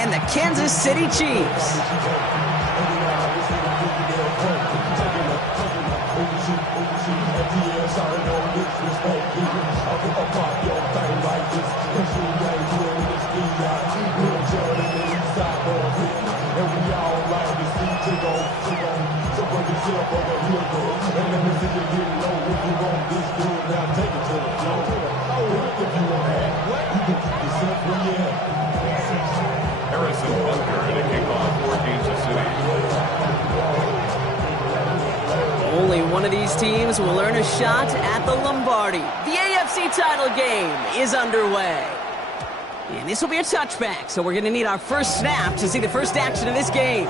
and the Kansas City Chiefs. Harrison Bunker in a kickoff for Kansas City. Only one of these teams will earn a shot at the Lombardi. The AFC title game is underway. And this will be a touchback, so we're going to need our first snap to see the first action of this game.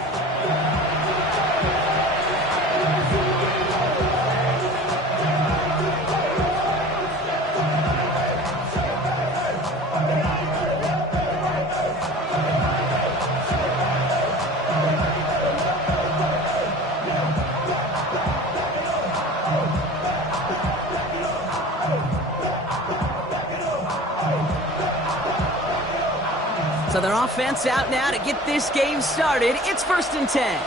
So their offense out now to get this game started. It's 1st and 10.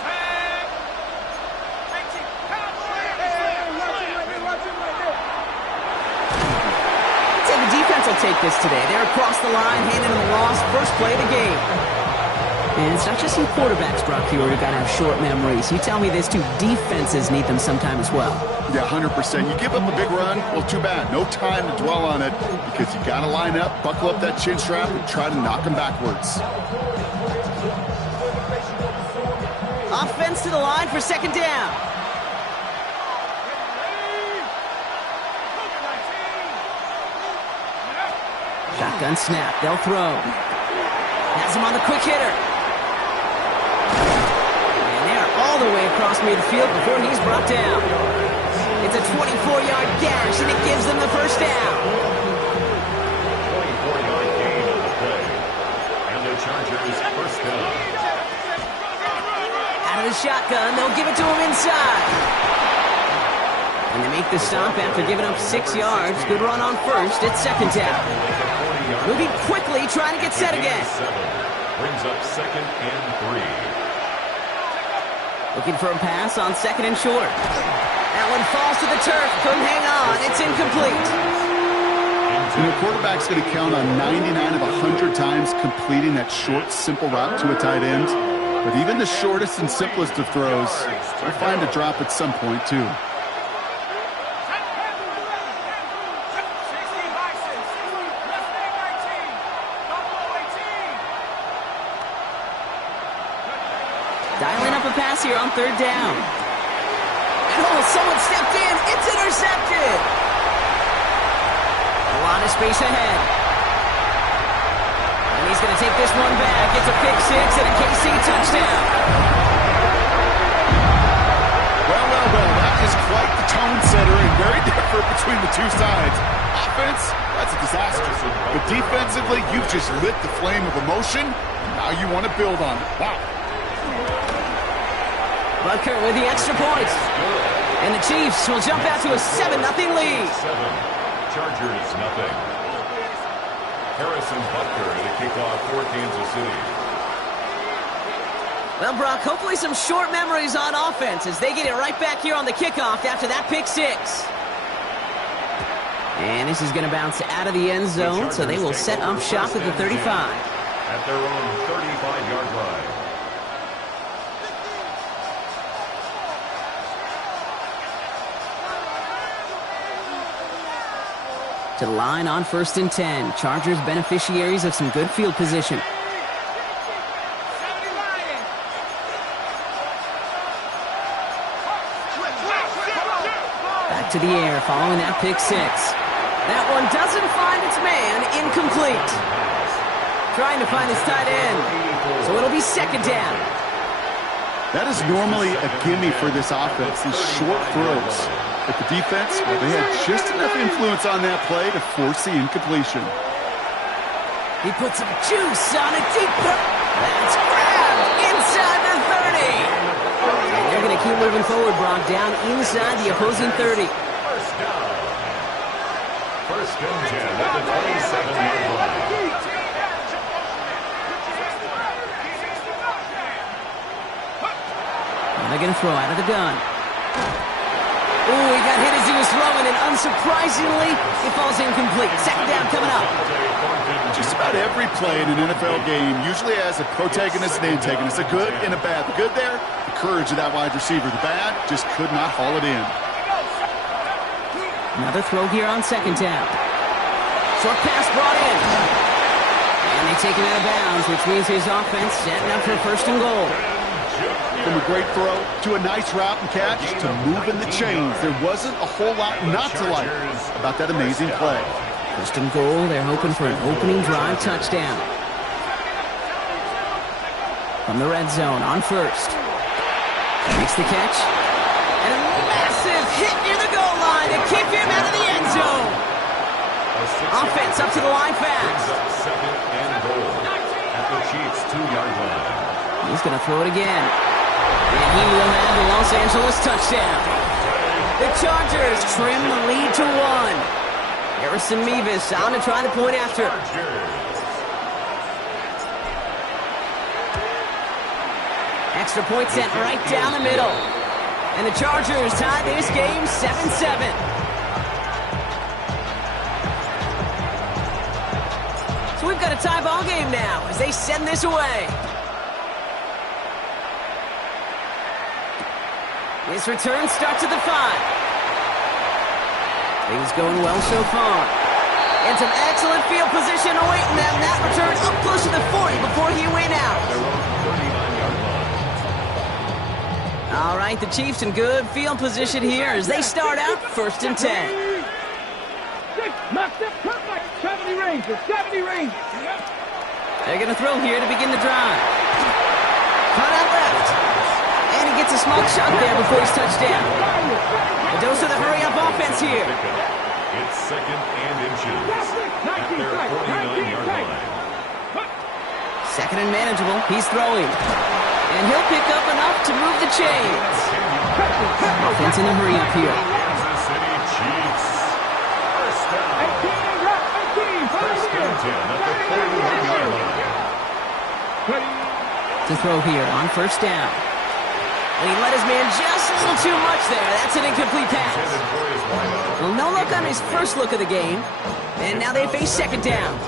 The defense will take this today. They're across the line, handing them the loss. First play of the game. And it's not just some quarterbacks, Brock, here who got to have short memories. You tell me this too. Defenses need them sometime as well. Yeah, 100%. You give up a big run, well, too bad. No time to dwell on it because you got to line up, buckle up that chin strap, and try to knock them backwards. Offense to the line for 2nd down. Shotgun snap. They'll throw. Has him on the quick hitter. And they're all the way across midfield before he's brought down. It's a 24-yard gash, and it gives them the first down. 24-yard gain on the play. And the Chargers first down. Out of the shotgun, they'll give it to him inside. And they make the stop after giving up 6 yards. Good run on first. It's 2nd down. Moving quickly, trying to get set again. Brings up 2nd and 3. Looking for a pass on 2nd and short. That one falls to the turf. Couldn't hang on. It's incomplete. And the quarterback's going to count on 99 of 100 times completing that short, simple route to a tight end. But even the shortest and simplest of throws will find a drop at some point, too. Dialing up a pass here on 3rd down. Oh, someone stepped in. It's intercepted. A lot of space ahead. And he's going to take this one back. It's a pick 6 and a KC touchdown. Well, that is quite the tone setter and very different between the two sides. Offense, that's a disaster. But defensively, you've just lit the flame of emotion. Now you want to build on it. Wow. Bunker with the extra point. And the Chiefs will jump out to a 7-0 lead. 7. Chargers, nothing. Harrison Bunker in a kickoff for Kansas City. Well, Brock, hopefully some short memories on offense as they get it right back here on the kickoff after that pick 6. And this is going to bounce out of the end zone, so they will set up shop at the 35. At their own 35-yard line. To the line on 1st and 10. Chargers beneficiaries of some good field position. Back to the air following that pick 6. That one doesn't find its man. Incomplete. Trying to find his tight end. So it'll be 2nd down. That is normally a gimme for this offense, these short throws. But the defense, well, they had just enough influence on that play to force the incompletion. He puts some juice on a deep throw. That's grabbed inside the 30. And they're going to keep moving forward, Brock, down inside the opposing 30. First down. 1st and 10 at the 27-yard line. going to throw out of the gun. Ooh, he got hit as he was throwing, and unsurprisingly, he falls incomplete. Second down coming up. Just about every play in an NFL game usually has a protagonist and antagonist, a good and a bad. The good there, the courage of that wide receiver. The bad, just could not haul it in. Another throw here on second down. Short pass brought in. And they take him out of bounds, which means his offense setting up for first and goal. From a great throw to a nice route and catch to moving the chains. There wasn't a whole lot not to like about that amazing play. First and goal, they're hoping for an opening drive touchdown. From the red zone on first. Makes the catch. And a massive hit near the goal line to keep him out of the end zone. Offense up to the line fast. Second and goal at the Chiefs' 2-yard line. He's going to throw it again. And he will have the Los Angeles touchdown. The Chargers trim the lead to 1. Harrison Mevis on to try the point after. Extra point sent right down the middle. And the Chargers tie this game 7-7. So we've got a tie ball game now as they send this away. This return starts at the 5. Things going well so far. And some excellent field position awaiting them. That return up close to the 40 before he went out. All right, the Chiefs in good field position here as they start out first and 10. 70 ranges. They're going to throw here to begin the drive. Caught out left. And he gets a small shot there before he's touched down. The dose of the hurry-up offense here. It's second and inches at their 49-yard line. Second and manageable. He's throwing. And he'll pick up enough to move the chains. Offense in the hurry-up here. Kansas City Chiefs. First down. First and 10 at the 41-yard line. To throw here on first down. And he let his man just a little too much there. That's an incomplete pass. Well, no look on his first look of the game. And now they face second down.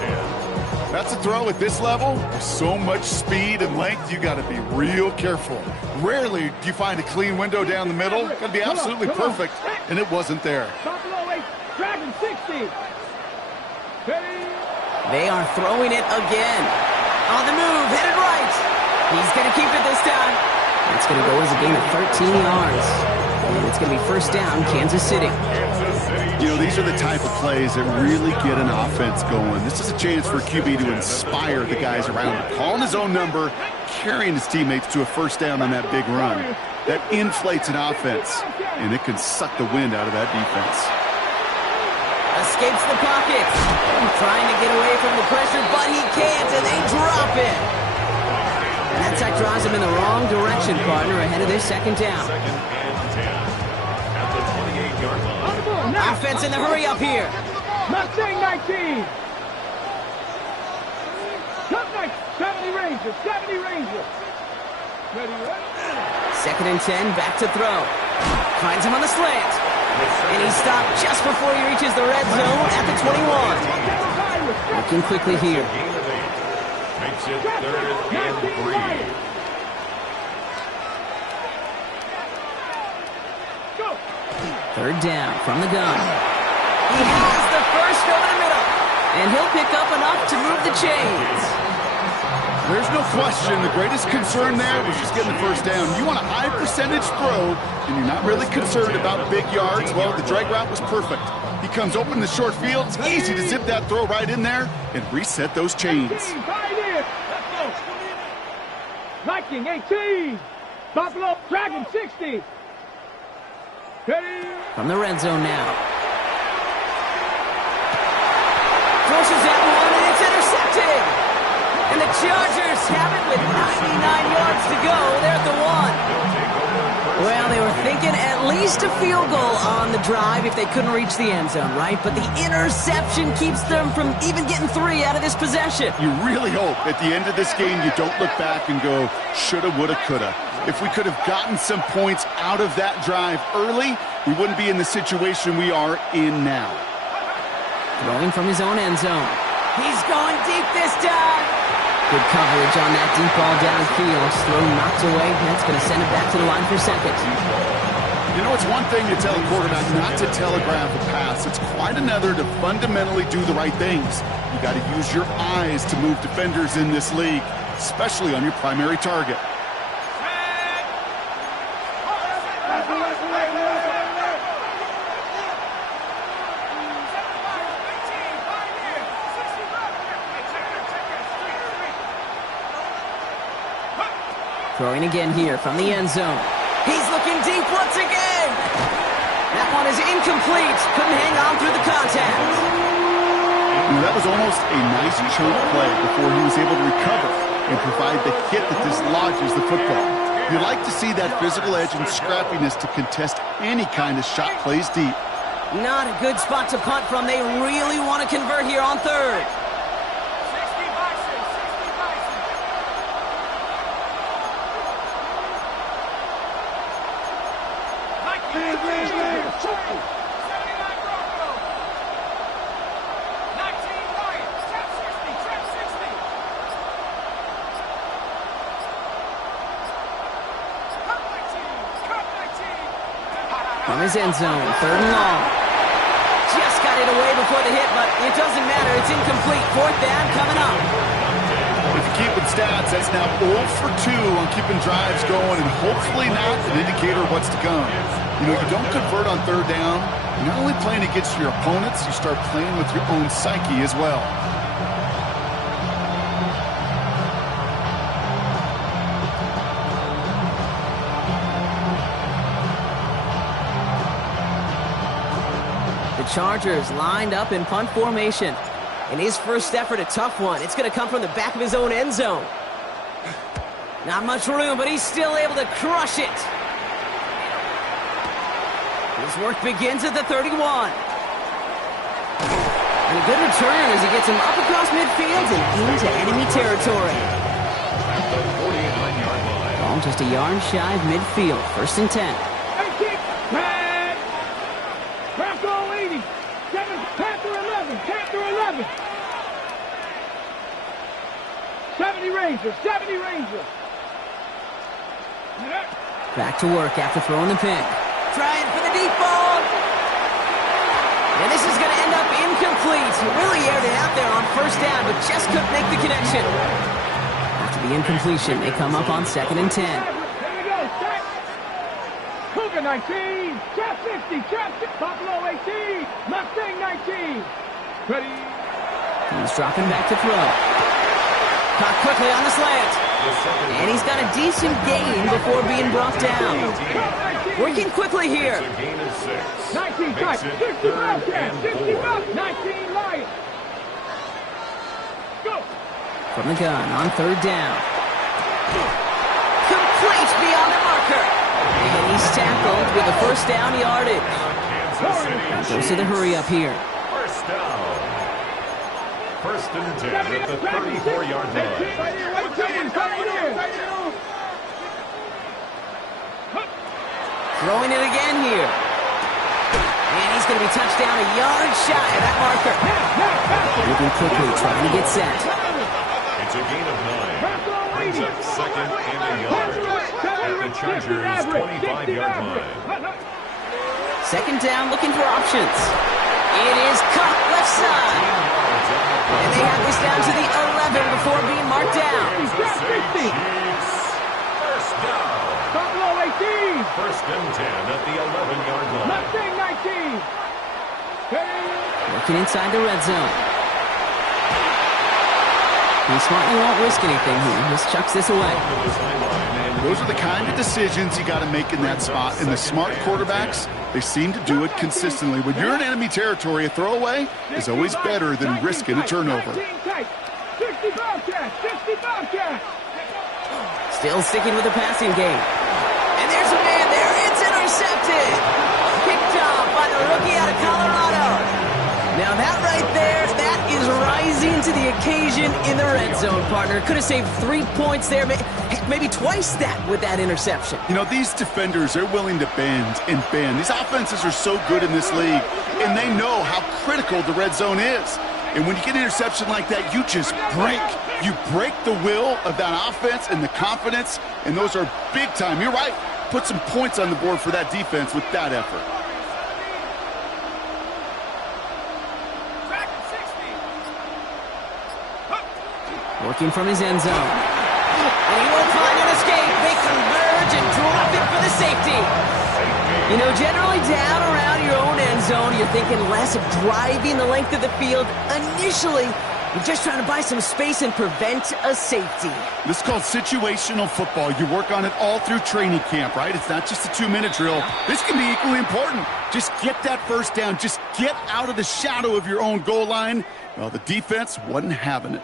That's a throw at this level. With so much speed and length, you got to be real careful. Rarely do you find a clean window down the middle. Got to be absolutely perfect, and it wasn't there. Dragon 60. They are throwing it again. On the move, headed right. He's going to keep it this time. It's going to go as a gain of 13 yards. And it's going to be first down, Kansas City. You know, these are the type of plays that really get an offense going. This is a chance for a QB to inspire the guys around him. Calling his own number, carrying his teammates to a first down on that big run. That inflates an offense, and it can suck the wind out of that defense. Escapes the pocket. Trying to get away from the pressure, but he can't, and they drop it. And that sack draws him in the wrong direction, partner, ahead of their second down. Second and 10 at the 28-yard line. Offense in the hurry-up here. Mustang 19. 70 Rangers. Ready. Second and 10, back to throw. Finds him on the slant. And he's stopped just before he reaches the red zone at the 21. Looking quickly here. Makes it third and 3. Third down from the gun. He has the first over the middle. And he'll pick up enough to move the chains. There's no question the greatest concern there was just getting the first down. You want a high percentage throw, and you're not really concerned about big yards. Well, the drag route was perfect. He comes open in the short field. It's easy to zip that throw right in there and reset those chains. Viking 18. Buffalo Dragon 60. Ready. From the red zone now. Crosses that one, and it's intercepted. And the Chargers have it with 99 yards to go. They're at the 1. Well, they were thinking at least least a field goal on the drive if they couldn't reach the end zone, right? But the interception keeps them from even getting 3 out of this possession. You really hope at the end of this game you don't look back and go, shoulda, woulda, coulda. If we could have gotten some points out of that drive early, we wouldn't be in the situation we are in now. Throwing from his own end zone. He's going deep this time. Good coverage on that deep ball downfield. Throw knocked away. That's going to send it back to the line for second. You know, it's one thing to tell a quarterback not to telegraph a pass. It's quite another to fundamentally do the right things. You got to use your eyes to move defenders in this league, especially on your primary target. Throwing again here from the end zone. He's looking deep once again. That one is incomplete. Couldn't hang on through the contact. That was almost a nice chunk play before he was able to recover and provide the hit that dislodges the football. You like to see that physical edge and scrappiness to contest any kind of shot plays deep. Not a good spot to punt from. They really want to convert here on third. From his end zone, third and long. Just got it away before the hit, but it doesn't matter. It's incomplete. Fourth down coming up. If you keep with stats, that's now 0 for 2 on keeping drives going and hopefully not an indicator of what's to come. You know, you don't convert on third down. You're not only playing against your opponents, you start playing with your own psyche as well. Chargers lined up in punt formation. In his first effort, a tough one. It's going to come from the back of his own end zone. Not much room, but he's still able to crush it. His work begins at the 31. And a good return as he gets him up across midfield and into enemy territory. Ball just a yard shy of midfield. First and 10. Panther 11. 70 Rangers. Back to work after throwing the pick. Trying for the deep ball. And this is going to end up incomplete. He really aired it out there on first down, but just couldn't make the connection. After the incompletion, they come up on second and 10. There we go. Cougar 19. Trap 60. Buffalo 18. Mustang 19. Ready. He's dropping back to throw. Caught quickly on the slant. And he's got a decent gain before being brought down. Working quickly here. 19 tight. 60 Bobcat. 60 Bobcat. 19 Lions. Go. From the gun on third down. Complete beyond the marker. And he's tackled with a first down yardage. Goes to the hurry up here. First down. First and 10 at the 34-yard line. Throwing it again here. And he's going to be touched down a yard shy of that marker. Moving quickly, trying to get set. It's a gain of 9. Brings up second and a yard. At the Chargers' 25-yard line. Second down, looking for options. It is caught left side. And they have this down to the 11 before being marked down. First down. Buffalo 18. First and 10 at the 11-yard line. Mustang 19. Looking inside the red zone. He smartly won't risk anything here. Just chucks this away. Those are the kind of decisions you got to make in that spot. And the smart quarterbacks, they seem to do it consistently. When you're in enemy territory, a throwaway is always better than risking a turnover. 60 Bobcat. 60 Bobcat. Still sticking with the passing game. And there's a man there. It's intercepted. Picked off by the rookie out of Colorado. Now that right there, that is rising to the occasion in the red zone, partner. Could have saved 3 points there, maybe twice that with that interception. You know, these defenders, they're willing to bend and bend. These offenses are so good in this league, and they know how critical the red zone is. And when you get an interception like that, you just break. You break the will of that offense and the confidence, and those are big time. You're right. Put some points on the board for that defense with that effort. Working from his end zone. And he won't find an escape. They converge and drop it for the safety. You know, generally down around your own end zone, you're thinking less of driving the length of the field. Initially, you're just trying to buy some space and prevent a safety. This is called situational football. You work on it all through training camp, right? It's not just a 2-minute drill. This can be equally important. Just get that first down. Just get out of the shadow of your own goal line. Well, the defense wasn't having it.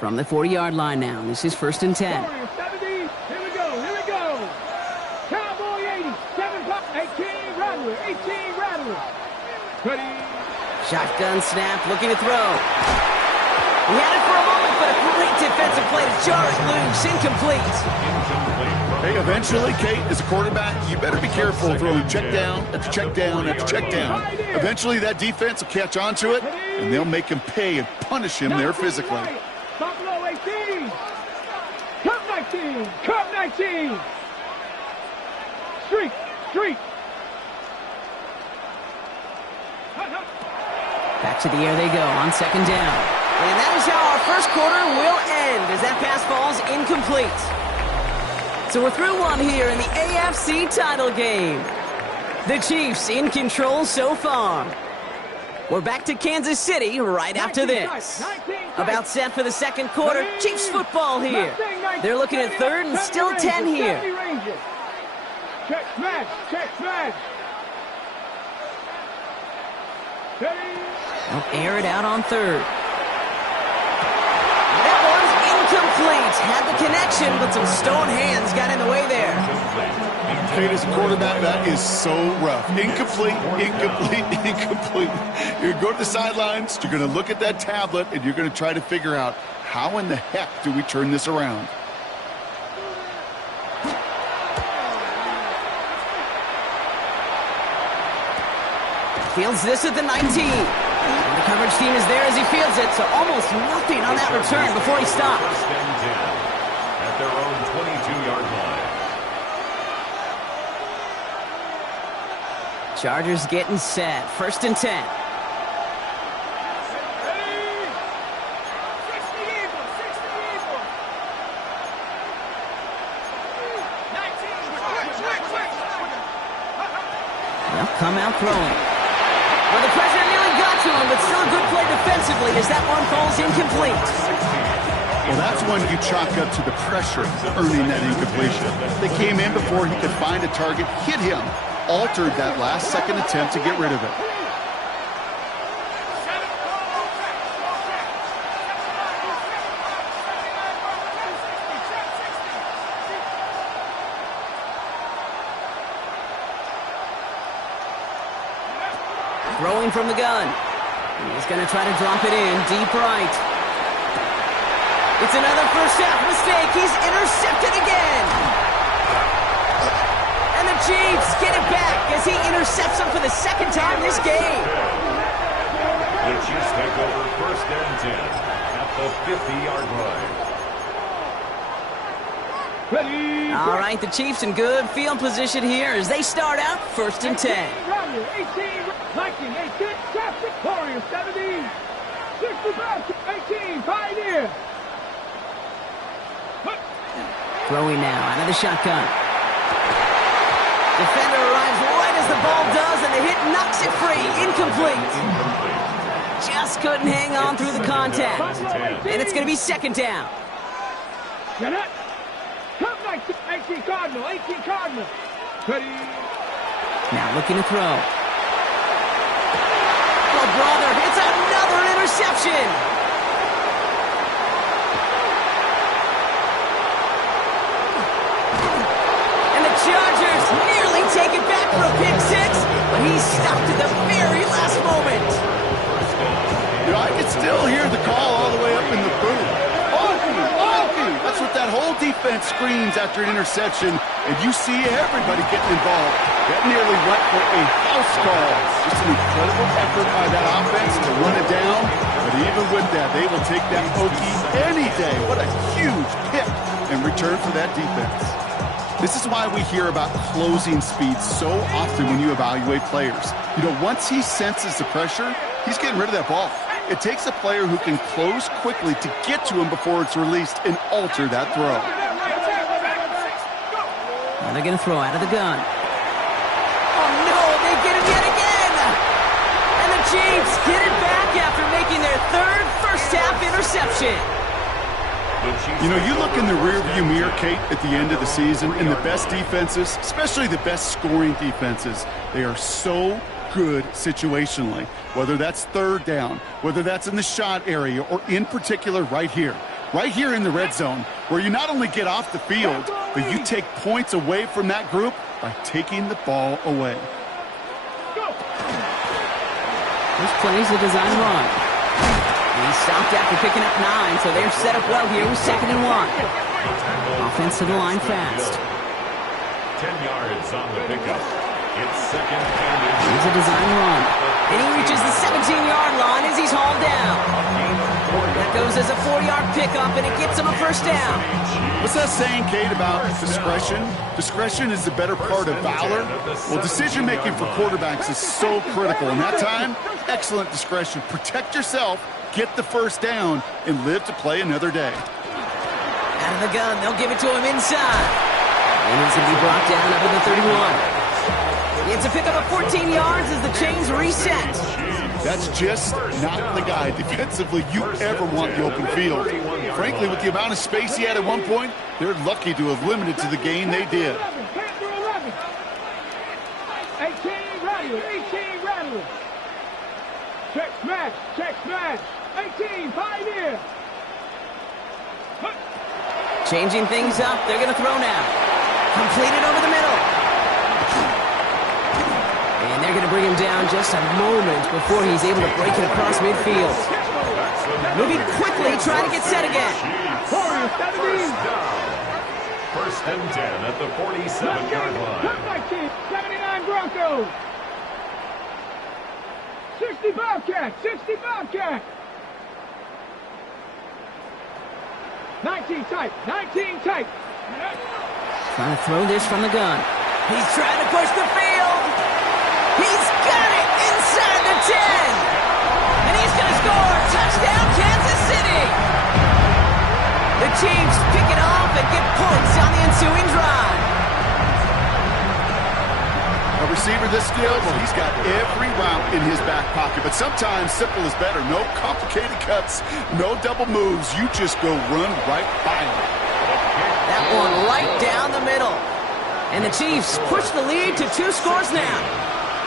From the 40-yard line now, this is 1st and 10. 70, here we go. Cowboy 80, 18 Rattler, 18 Rattler. Ready. Shotgun snap, looking to throw. He had it for a moment, but a great defensive play to jar it loose. Incomplete. Hey, eventually, Kate, as a quarterback, you better be careful throwing check down after check down after check down. Eventually, that defense will catch on to it, and they'll make him pay and punish him there physically. Buffalo 18. Cup 19. Streak. Back to the air they go on 2nd down. And that is how our first quarter will end as that pass falls incomplete. So we're through one here in the AFC title game. The Chiefs in control so far. We're back to Kansas City right after this. About set for the second quarter. Chiefs football here. They're looking at 3rd and still 10 here. Check smash. They'll air it out on 3rd. That one's incomplete. Had the connection, but some stone hands got in the way there. Kate, as a quarterback, that is so rough. Incomplete. You're going to go to the sidelines, you're going to look at that tablet, and you're going to try to figure out how in the heck do we turn this around. Fields this at the 19. And the coverage team is there as he fields it, so almost nothing on that return before he stops. 1st and 10 at their own 22-yard line. Chargers getting set. 1st and 10. They'll come out throwing. Well, the pressure nearly got to him, but still a good play defensively as that one falls incomplete. Well, that's one you chalk up to the pressure earning that incompletion. They came in before he could find a target, hit him, altered that last-second attempt to get rid of it. Throwing from the gun. He's going to try to drop it in deep right. It's another first half mistake. He's intercepted again. And the Chiefs get it back as he intercepts him for the 2nd time this game. The Chiefs take over 1st and 10 at the 50-yard line. Ready. All right, the Chiefs in good field position here as they start out 1st and 10. 18, 19, 18, traffic, Warriors 70, 65, 18, Pioneer. Throwing now out of the shotgun. Defender arrives right as the ball does, and the hit knocks it free. Incomplete. Just couldn't hang on through the contact. And it's going to be 2nd down. Get it. Come 18 Cardinal, 18 Cardinal. Ready. Now looking to throw. Oh, brother, it's another interception. And the Chargers nearly take it back for a pick six, but he's stopped at the very last moment. You know, I can still hear the call all the way up in the booth. Okie! That's what that whole defense screams after an interception, and you see everybody getting involved. That nearly went for a house call. Just an incredible effort by that offense to run it down, but even with that, they will take that Okie any day. What a huge pick in return for that defense. This is why we hear about closing speed so often when you evaluate players. You know, once he senses the pressure, he's getting rid of that ball. It takes a player who can close quickly to get to him before it's released and alter that throw. Now they're going to throw out of the gun. Oh, no, they get him yet again. And the Chiefs get it back after making their third first-half interception. You know, you look in the rearview mirror, Kate, at the end of the season, and the best defenses, especially the best scoring defenses, they are so good situationally. Whether that's third down, whether that's in the shot area, or in particular right here in the red zone, where you not only get off the field, but you take points away from that group by taking the ball away. This play's a design run. He stopped after picking up 9, so they're set up well here with 2nd and 1. Offense to the line fast. 10 yards on the pickup. It's 2nd and inches. Here's a design run. And he reaches the 17-yard line as he's hauled down. That goes as a 4-yard pickup, and it gets him a first down. What's that saying, Kate, about discretion? Discretion is the better part of valor. Well, decision-making for quarterbacks is so critical. In that time, excellent discretion. Protect yourself, get the first down, and live to play another day. Out of the gun, they'll give it to him inside. And he's going to be brought down up at the 31. It's a pickup of 14 yards as the chains reset. That's just not the guy defensively you ever want the open field. Frankly, with the amount of space he had at one point, they're lucky to have limited to the gain they did. 18 Rattler. Check smash. 18, pioneer. Changing things up, they're going to throw now. Completed over the middle. And they're going to bring him down just a moment before he's able to break it across midfield. Moving quickly, trying to get set again. First and 10 at the 47-yard line. 79 Broncos. 60 Bobcat. 19 tight. Trying to throw this from the gun. He's trying to push the field. He's got it inside the 10. And he's going to score. Touchdown, Kansas City. The Chiefs pick it off and get points on the ensuing drive. A receiver this skilled, well, he's got every route in his back pocket. But sometimes simple is better. No complicated cuts, no double moves. You just go run right by him. That one right down the middle. And the Chiefs push the lead to 2 scores now.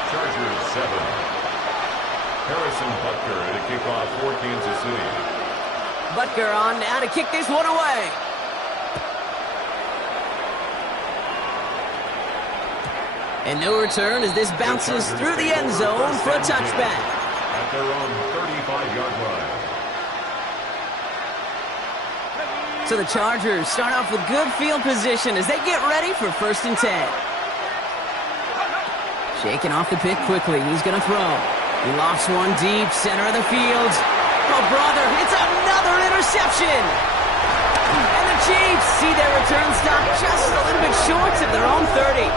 Chargers 7. Harrison Butker to kick off for Kansas City. Butker on now to kick this one away. And no return as this bounces through the end zone for a touchback. At their own 35-yard line. So the Chargers start off with good field position as they get ready for 1st and 10. Shaking off the pick quickly. He's going to throw. He lofts one deep, center of the field. Oh, brother, it's another interception. And the Chiefs see their return stop just a little bit short of their own 30.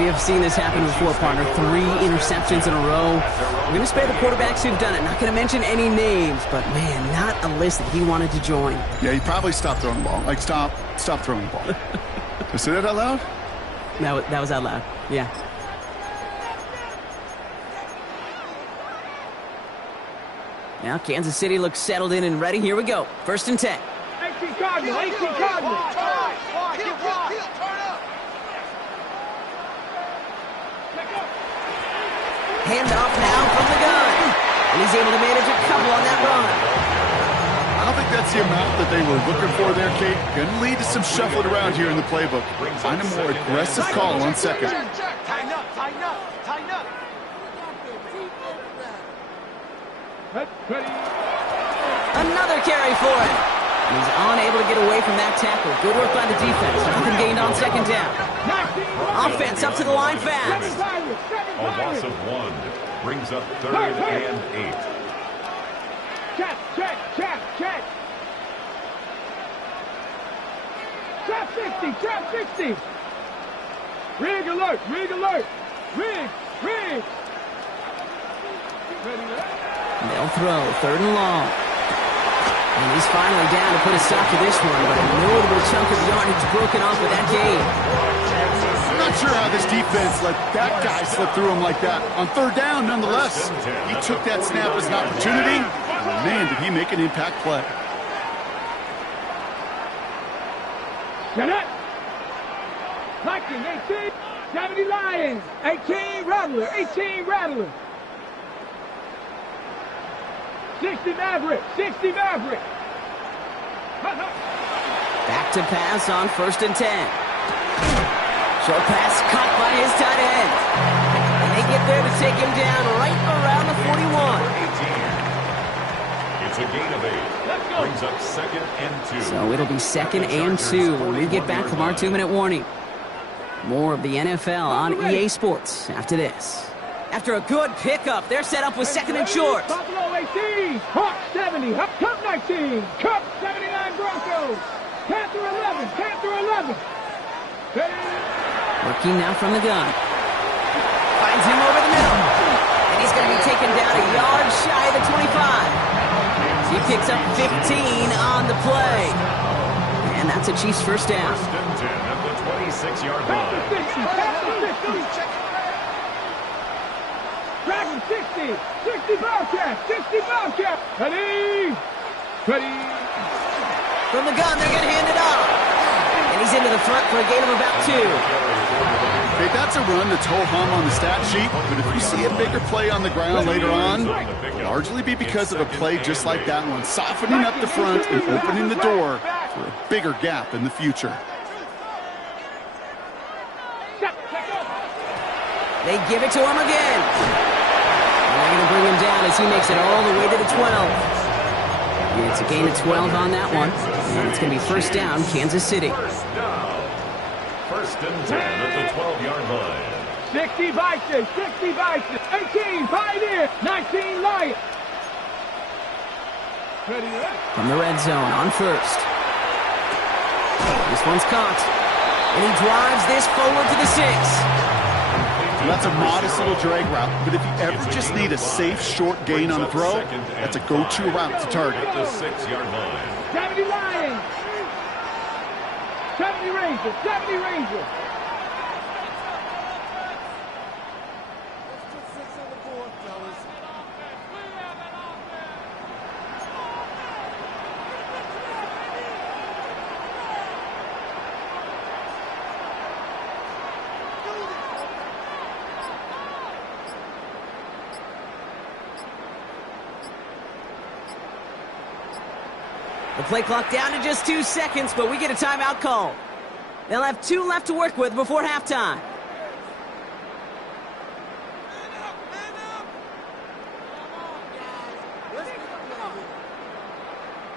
We have seen this happen before, partner. 3 interceptions in a row. We're going to spare the quarterbacks who've done it. Not going to mention any names, but, man, not a list that he wanted to join. Yeah, he probably stopped throwing the ball. Like, stop throwing the ball. Did I say that out loud? That was out loud, yeah. Now Kansas City looks settled in and ready. Here we go. 1st and 10. 18 Cardinals. Handoff now from the gun. And he's able to manage a couple on that run. I don't think that's the amount that they were looking for there, Kate. Going to lead to some shuffling around here in the playbook. Find a more aggressive call on second. Tighten up, tighten up, tighten up. Another carry for him. He's unable to get away from that tackle. Good work by the defense. Nothing gained on second down. Offense up to the line fast. A loss of 1 brings up 3rd and 8. Check, check, check, check. Trap 60, trap 60. Rig alert, rig alert. Rig, rig. They'll throw 3rd and long. And he's finally down to put a stop to this one, but a notable chunk of yardage broken off with that gain. I'm not sure how this defense let that guy slip through him like that. On 3rd down, nonetheless, he took that snap as an opportunity. And man, did he make an impact play. Shut up. 19, 18, 70 Lions, 18 Rattler, 18 Rattler. 60 Maverick, 60 Maverick. Back to pass on 1st and 10. Short pass caught by his tight end. And they get there to take him down right around the 41. 18. It's a gain of 8. Brings up 2nd and 2. So it'll be 2nd and 2 when we get back from our 2-minute warning. More of the NFL on EA Sports after this. After a good pickup, they're set up with 2nd and short. Buffalo 18, Hawk 70, Cup 19, Cup 79 Broncos, Panther 11, Panther 11. Working now from the gun. Finds him over the middle. And he's going to be taken down a yard shy of the 25. He picks up 15 on the play. And that's a Chiefs first down. 1st and 10 at the 26-yard line. Dragon 60, 60 Bobcat, 60 Bobcat. Ready, ready. From the gun, they're going to hand it off. And he's into the front for a gain of about 2. Okay, that's a run that's ho-hum on the stat sheet, but if you see a bigger play on the ground later on, it'll largely be because of a play just like that one, softening up the front and opening the door for a bigger gap in the future. They give it to him again. And they're going to bring him down as he makes it all the way to the 12. And it's a gain of 12 on that one. And it's going to be first down, Kansas City. First down. 1st and 10 at the 12-yard line. 60 Vikings, 60 Vikings, 18 Pioneer, 19 Lions. From the red zone on 1st. This one's caught. And he drives this forward to the 6. That's a modest little drag route, but if you ever just need a safe, short gain on a throw, that's a go-to route to target. At the 6-yard line. 70 Lions, 70 Rangers, 70 Rangers. The play clock down to just 2 seconds, but we get a timeout call. They'll have 2 left to work with before halftime.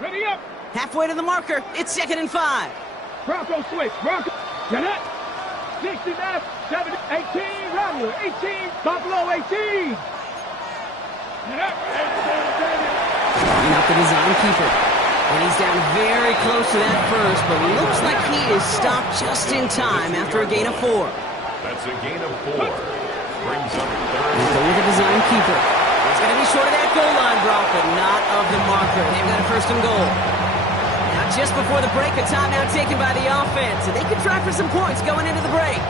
Ready up. Halfway to the marker, it's 2nd and 5. Bronco switch, Bronco. Get it. 60 left, 70, 18 Rattler, 18 Buffalo 18. Bringing up the design keeper. And he's down very close to that first, but looks like he is stopped just in time after a gain of 4. That's a gain of 4. Brings up 3rd. And go with the design keeper. It's going to be short of that goal line, Brock, but not of the marker. They've got a 1st and goal. Now, just before the break, a timeout taken by the offense, and they can try for some points going into the break.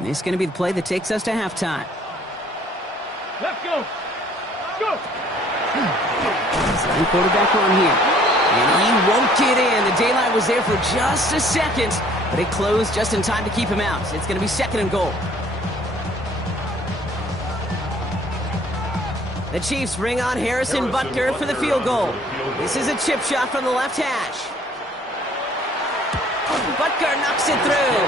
This is going to be the play that takes us to halftime. Go. Go. Second quarterback run here. And he won't get in. The daylight was there for just a second, but it closed just in time to keep him out. It's going to be 2nd and goal. The Chiefs bring on Harrison Butker for the field goal. This is a chip shot from the left hash. Butker knocks it through.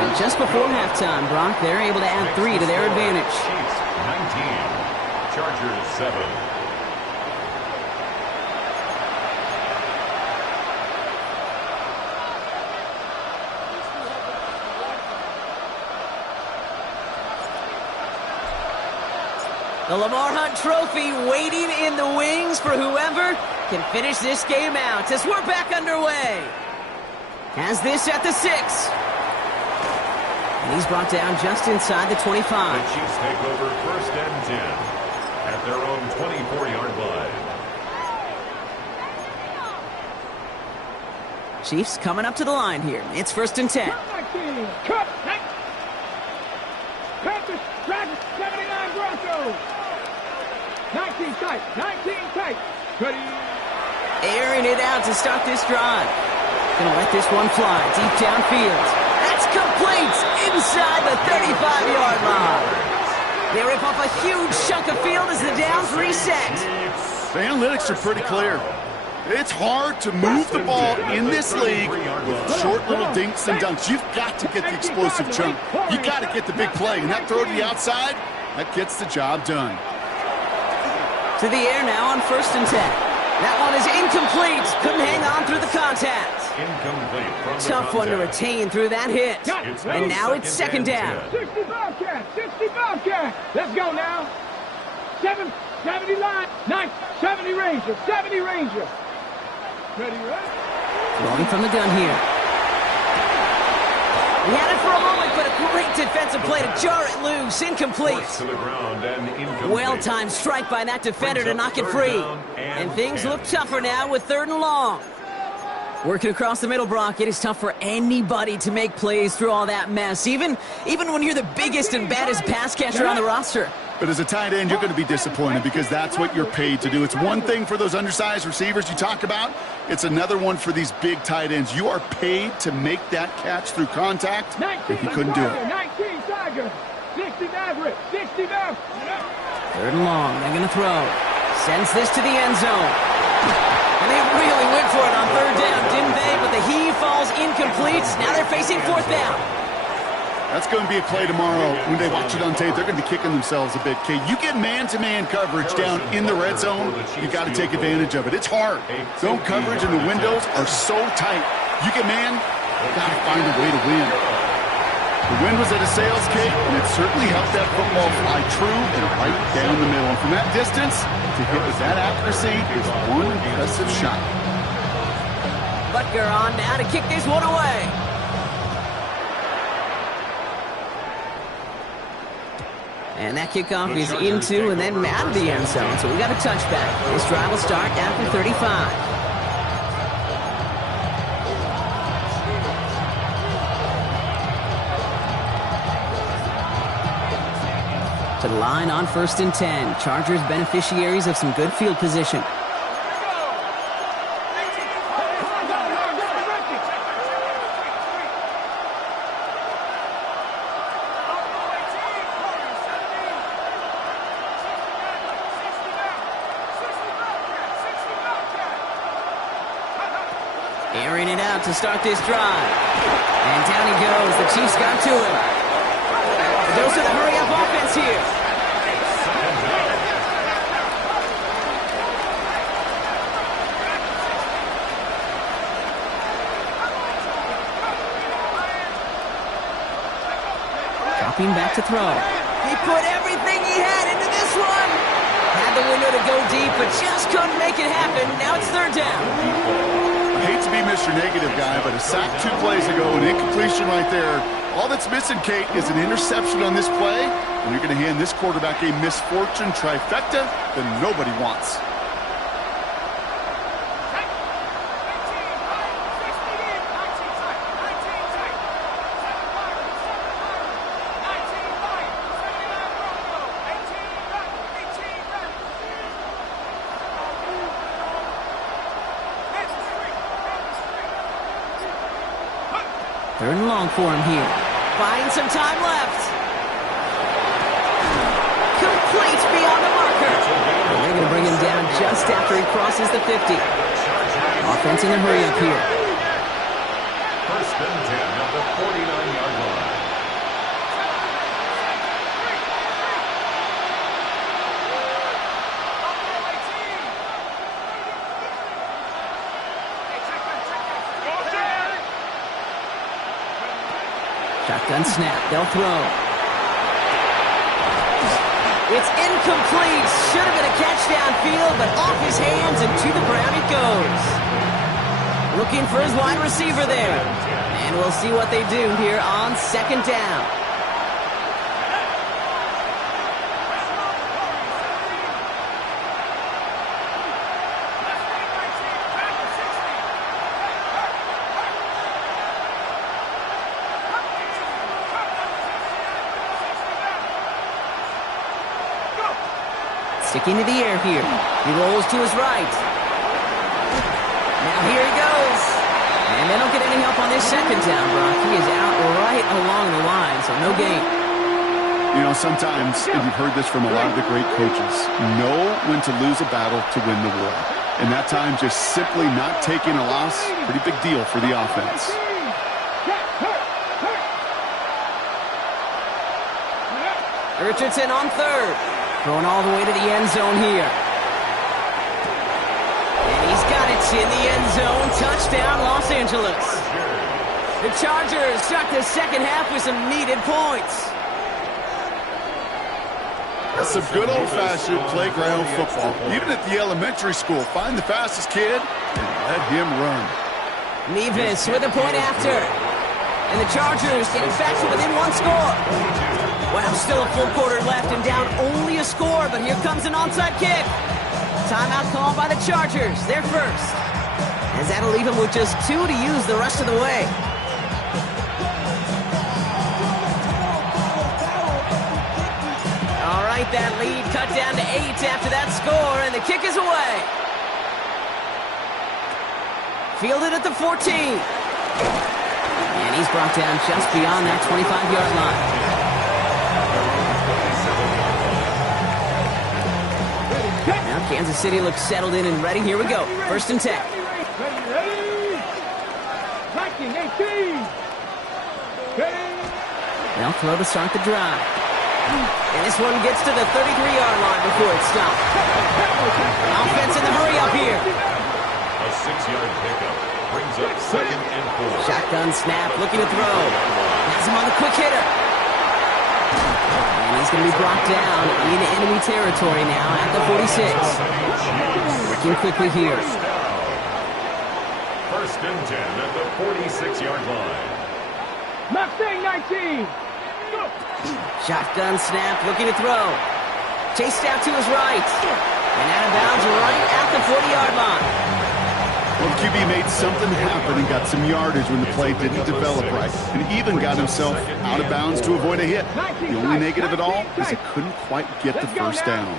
And just before halftime, Brock, they're able to add 3 to their advantage. Chiefs 19, Chargers 7. The Lamar Hunt Trophy waiting in the wings for whoever can finish this game out as we're back underway. Has this at the 6. And he's brought down just inside the 25. The Chiefs take over 1st and 10 at their own 24-yard line. Chiefs coming up to the line here. It's 1st and 10. Cut. Cut the Dragon 79 Broncos. 19 tight. 19 tight. Ready. Airing it out to start this drive. Gonna let this one fly deep downfield. That's complete inside the 35-yard line. They rip off a huge chunk of field as the downs reset. The analytics are pretty clear. It's hard to move the ball in this league with short little dinks and dunks. You've got to get the explosive chunk. You got to get the big play, and that throw to the outside, that gets the job done. To the air now on 1st and 10. That one is incomplete. Couldn't hang on through the contact. Incomplete from the Tough one to contact. retain through that hit. And now it's 2nd down. 60 Bobcat. 60 Bobcat. Let's go now. 70 line. 70 Ranger. 70 Ranger. Ready, right? Throwing from the gun here. He had it for a moment, but a great defensive play to jar it loose. Incomplete. Forced to the ground and incomplete. Well-timed strike by that defender to knock it free. And things look tougher now with 3rd and long. Working across the middle, Brock, it is tough for anybody to make plays through all that mess, even when you're the biggest and baddest pass catcher on the roster. But as a tight end, you're going to be disappointed because that's what you're paid to do. It's one thing for those undersized receivers you talk about. It's another one for these big tight ends. You are paid to make that catch through contact, and he couldn't do it. 19 Tiger. 60 Maverick. 60 Maverick. 3rd and long, they're going to throw. Sends this to the end zone. And they really went for it on 3rd down, didn't they? But the heave falls incomplete. Now they're facing 4th down. That's going to be a play tomorrow. When they watch it on tape, they're going to be kicking themselves a bit. Okay, you get man-to-man coverage down in the red zone, you got to take advantage of it. It's hard. Zone coverage and the windows are so tight. You get man, you got to find a way to win. The wind was at a sails, Kate, and it certainly helped that football fly true and right down the middle. And from that distance, to hit with that accuracy is one impressive shot. Butker on now to kick this one away. And that kickoff is into and then out of the end zone. So we got a touchback. This drive will start after 35. To the line on 1st and 10. Chargers beneficiaries of some good field position. Airing it out to start this drive. And down he goes. The Chiefs got to him. The dose of the hurry-up offense here. Dropping back to throw. He put everything he had into this one. Had the window to go deep, but just couldn't make it happen. Now it's 3rd down. I hate to be Mr. Negative guy, but a sack 2 plays ago, an incompletion right there. All that's missing, Kate, is an interception on this play, and you're going to hand this quarterback a misfortune trifecta that nobody wants. Third and long for him here. Buying some time left. Complete beyond the marker. And they're going to bring him down just after he crosses the 50. Offense in a hurry up here. First and 10 at the 49-yard line. Shotgun snap. They'll throw. It's incomplete. Should have been a catch downfield, but off his hands and to the ground it goes. Looking for his wide receiver there. And we'll see what they do here on second down. Sticking to the air here. He rolls to his right. Now here he goes. And they don't get any help on this second down, Brock. He is out right along the line, so no gain. You know, sometimes, and you've heard this from a lot of the great coaches, know when to lose a battle to win the war. And that time, just simply not taking a loss, pretty big deal for the offense. Richardson on third. Throwing all the way to the end zone here. And he's got it in the end zone. Touchdown, Los Angeles. The Chargers start the second half with some needed points. That's some good old-fashioned playground football. Even at the elementary school, find the fastest kid and let him run. Nevis with a point after. And the Chargers getting back to within one score. Well, still a full quarter left and down only a score, but here comes an onside kick. Timeout called by the Chargers. They're first. As that'll leave them with just 2 to use the rest of the way. All right, that lead cut down to 8 after that score, and the kick is away. Fielded at the 14. And he's brought down just beyond that 25-yard line. Now Kansas City looks settled in and ready. Here we go. First and 10. Ready. Tracking 18. They'll throw to start the drive. And this one gets to the 33-yard line before it's stopped. Offense in the hurry up here. A 6-yard pickup brings up second and 4. Shotgun snap, looking to throw. Has him on the quick hitter. And he's going to be brought down into enemy territory now at the 46. Working quickly here. First and 10 at the 46-yard line. Mustang 19. Shotgun snap, looking to throw. Chased out to his right. And out of bounds right at the 40-yard line. Well, the QB made something happen and got some yardage when the play didn't develop right. And even got himself out of bounds to avoid a hit. The only negative at all is he couldn't quite get the first down.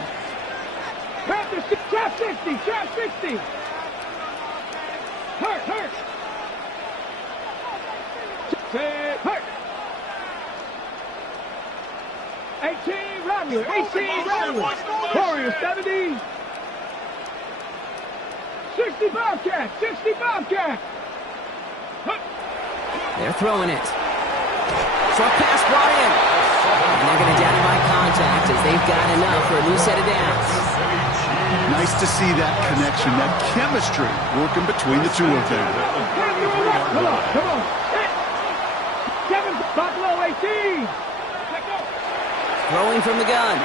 Trap 60, trap 60. Hurt. Hurt. 18, Romulus. 18, Romulus. Warrior 70. 60 Bobcat. 60 Bobcat. They're throwing it. Short pass brought in. And they're going to down him by contact as they've got enough for a new set of downs. Nice to see that connection, that chemistry working between the two of them. Come on. 7 Buffalo 18. Throwing from the gun.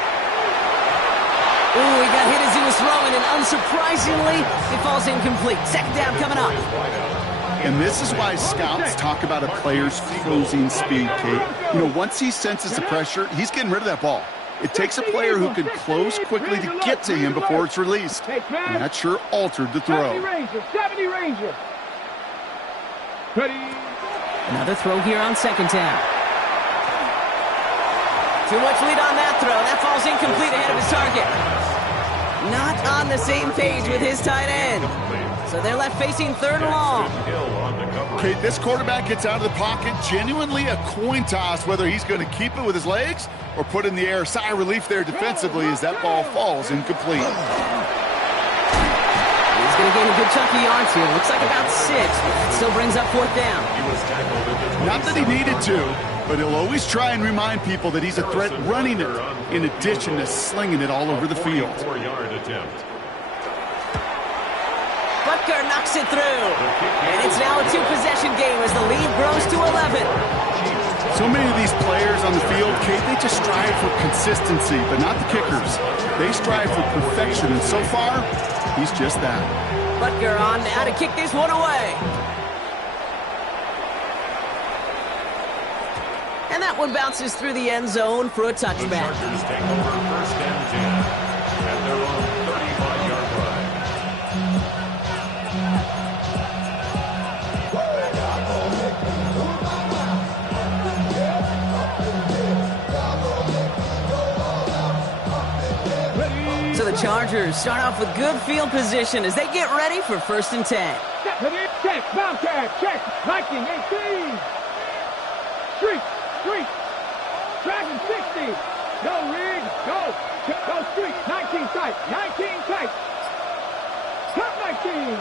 Ooh, he got hit as he was throwing, and unsurprisingly, it falls incomplete. Second down coming up. And this is why scouts talk about a player's closing speed, Kate. You know, once he senses the pressure, he's getting rid of that ball. It takes a player who can close quickly to get to him before it's released. And that sure altered the throw. 70 Ranger. Ready. Another throw here on second down. Too much lead on that throw. That falls incomplete ahead of his target. Not on the same page with his tight end. So they're left facing third and long. Okay, this quarterback gets out of the pocket, genuinely a coin toss whether he's going to keep it with his legs or put it in the air. Sigh of relief there defensively as that ball falls incomplete. He's going to gain a good chunk of yards here. Looks like about 6, but still brings up fourth down. Not that he needed to, but he'll always try and remind people that he's a threat running it in addition to slinging it all over the field. Butker knocks it through. And it's now a 2-possession game as the lead grows to 11. So many of these players on the field, Kate, they just strive for consistency, but not the kickers. They strive for perfection, and so far, he's just that. Butker on now to kick this one away. And that one bounces through the end zone for a touchback. The Chargers take over first and 10 at their own 35-yard line. So the Chargers start off with good field position as they get ready for first and 10. Check, Bobcat, check, Viking, 18. Street, Dragon, 60. Go, Rig, go. Go, Street, 19 tight, 19 tight. Cut 19.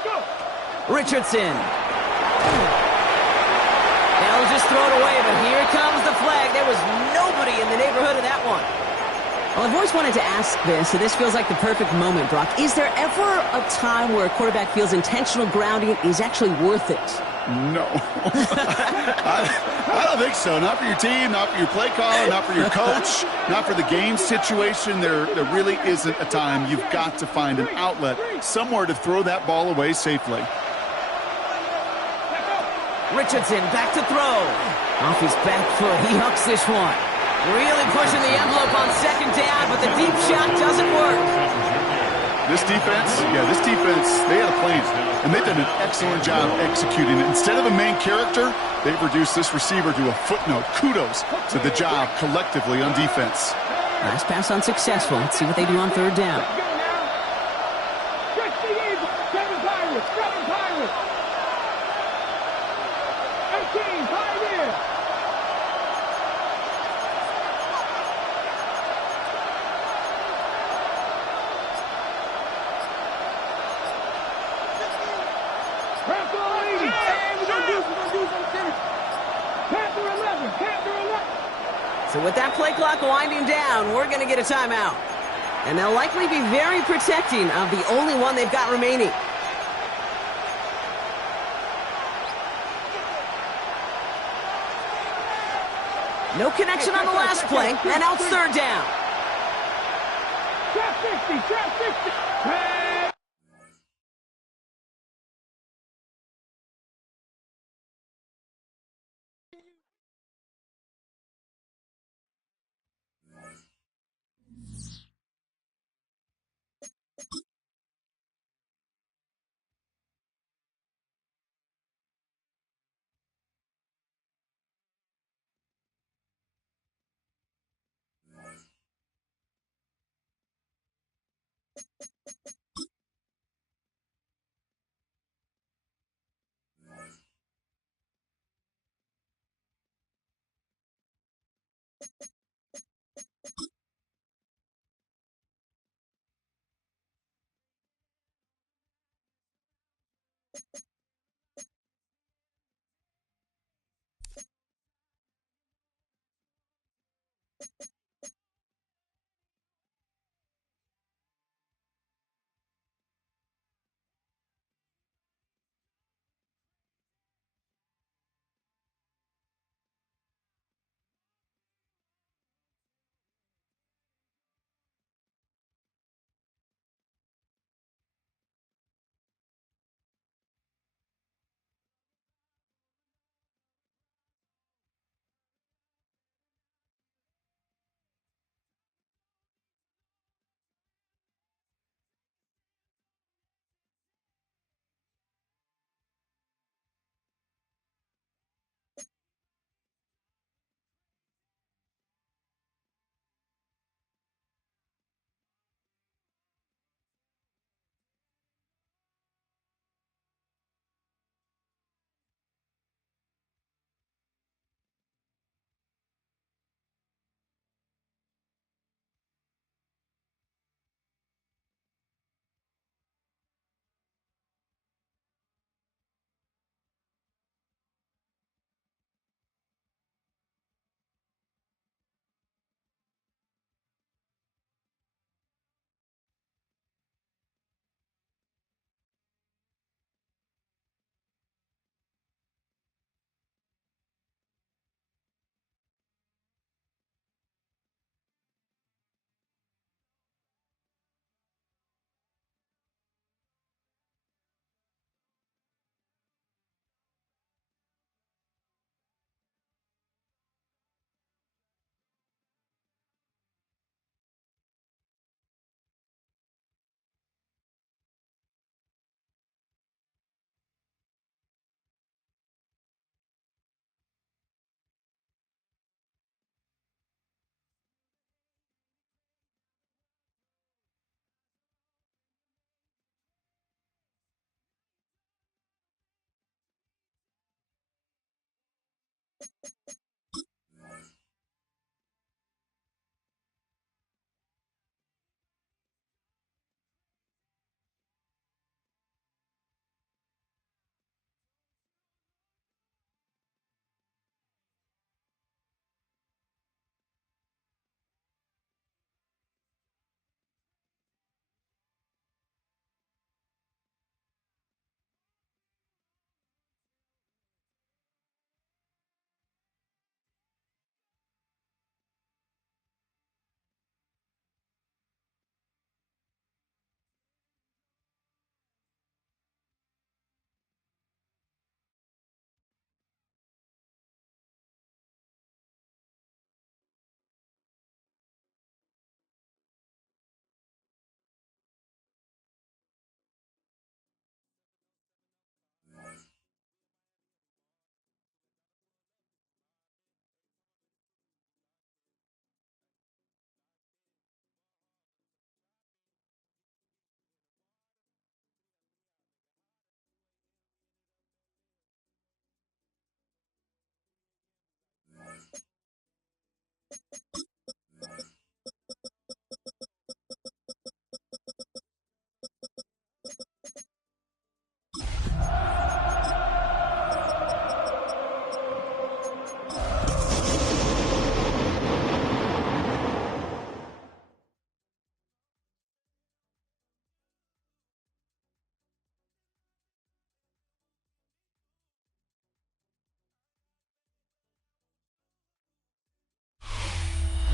Go. Richardson. They'll just throw it away, but here comes the flag. There was nobody in the neighborhood of that one. Well, I've always wanted to ask this, so this feels like the perfect moment, Brock. Is there ever a time where a quarterback feels intentional grounding is actually worth it? No. I don't think so. Not for your team, not for your play caller, not for your coach, not for the game situation. There really isn't a time. You've got to find an outlet, somewhere to throw that ball away safely. Richardson back to throw. Off his back foot, he hooks this one. Really pushing the envelope on second down, but the deep shot doesn't work. This defense, they had a plan, and they've done an excellent job executing it. Instead of a main character, they've reduced this receiver to a footnote. Kudos to the job collectively on defense. Last pass unsuccessful. Let's see what they do on third down. Seven Pirates. 18, Pioneer. So with that play clock winding down, we're going to get a timeout. And they'll likely be very protecting of the only one they've got remaining. No connection on the last play, and now it's third down. Trap 50.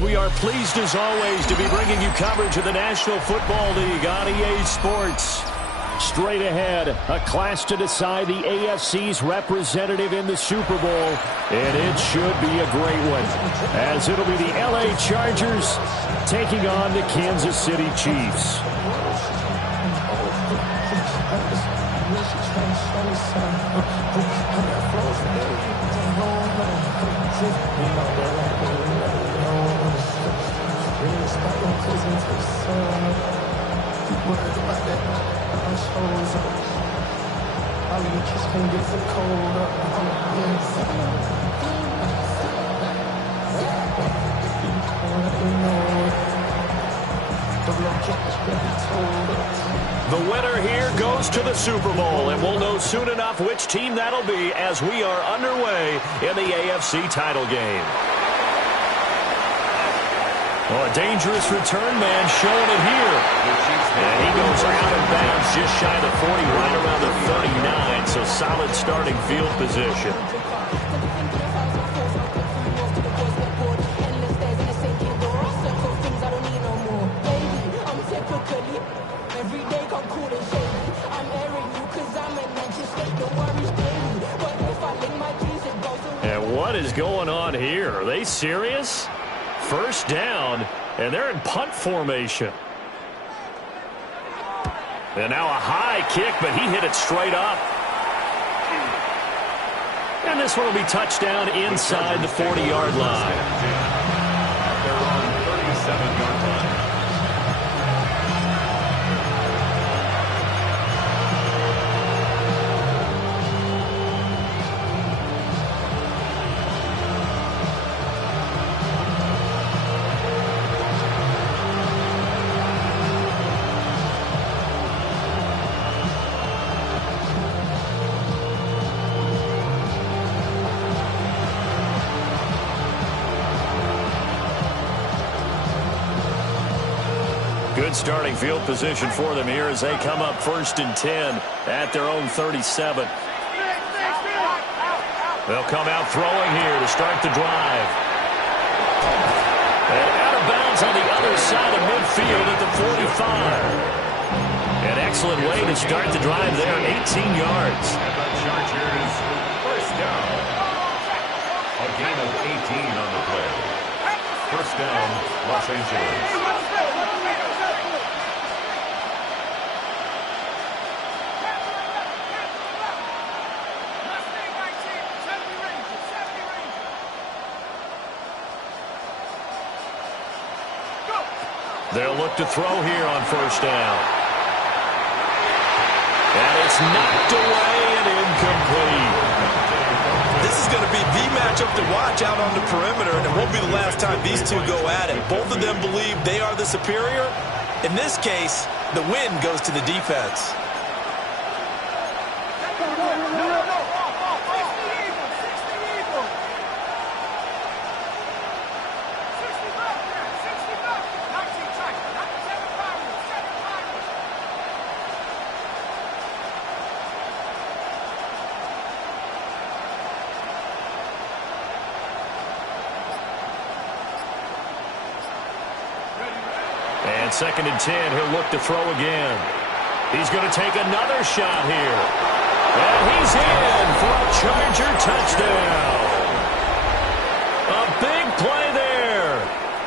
We are pleased, as always, to be bringing you coverage of the National Football League on EA Sports. Straight ahead, a clash to decide the AFC's representative in the Super Bowl, and it should be a great one, as it'll be the LA Chargers taking on the Kansas City Chiefs. The winner here goes to the Super Bowl, and we'll know soon enough which team that'll be as we are underway in the AFC title game. Oh, a dangerous return man showing it here. And he goes out of bounds just shy of the 40, right around the 39, so solid starting field position. And what is going on here? Are they serious? First down, and they're in punt formation. And now a high kick, but he hit it straight up. And this one will be touchdown inside the 40-yard line. They're on 37-yard line. Good starting field position for them here as they come up 1st and 10 at their own 37. They'll come out throwing here to start the drive. And out of bounds on the other side of midfield at the 45. An excellent way to start the drive there, 18 yards. And the Chargers, first down. A gain of 18 on the play. First down, Los Angeles. They'll look to throw here on first down. And it's knocked away and incomplete. This is going to be the matchup to watch out on the perimeter, and it won't be the last time these two go at it. Both of them believe they are the superior. In this case, the win goes to the defense. And 2nd and 10, he'll look to throw again. He's going to take another shot here. And he's in for a Charger touchdown. A big play there.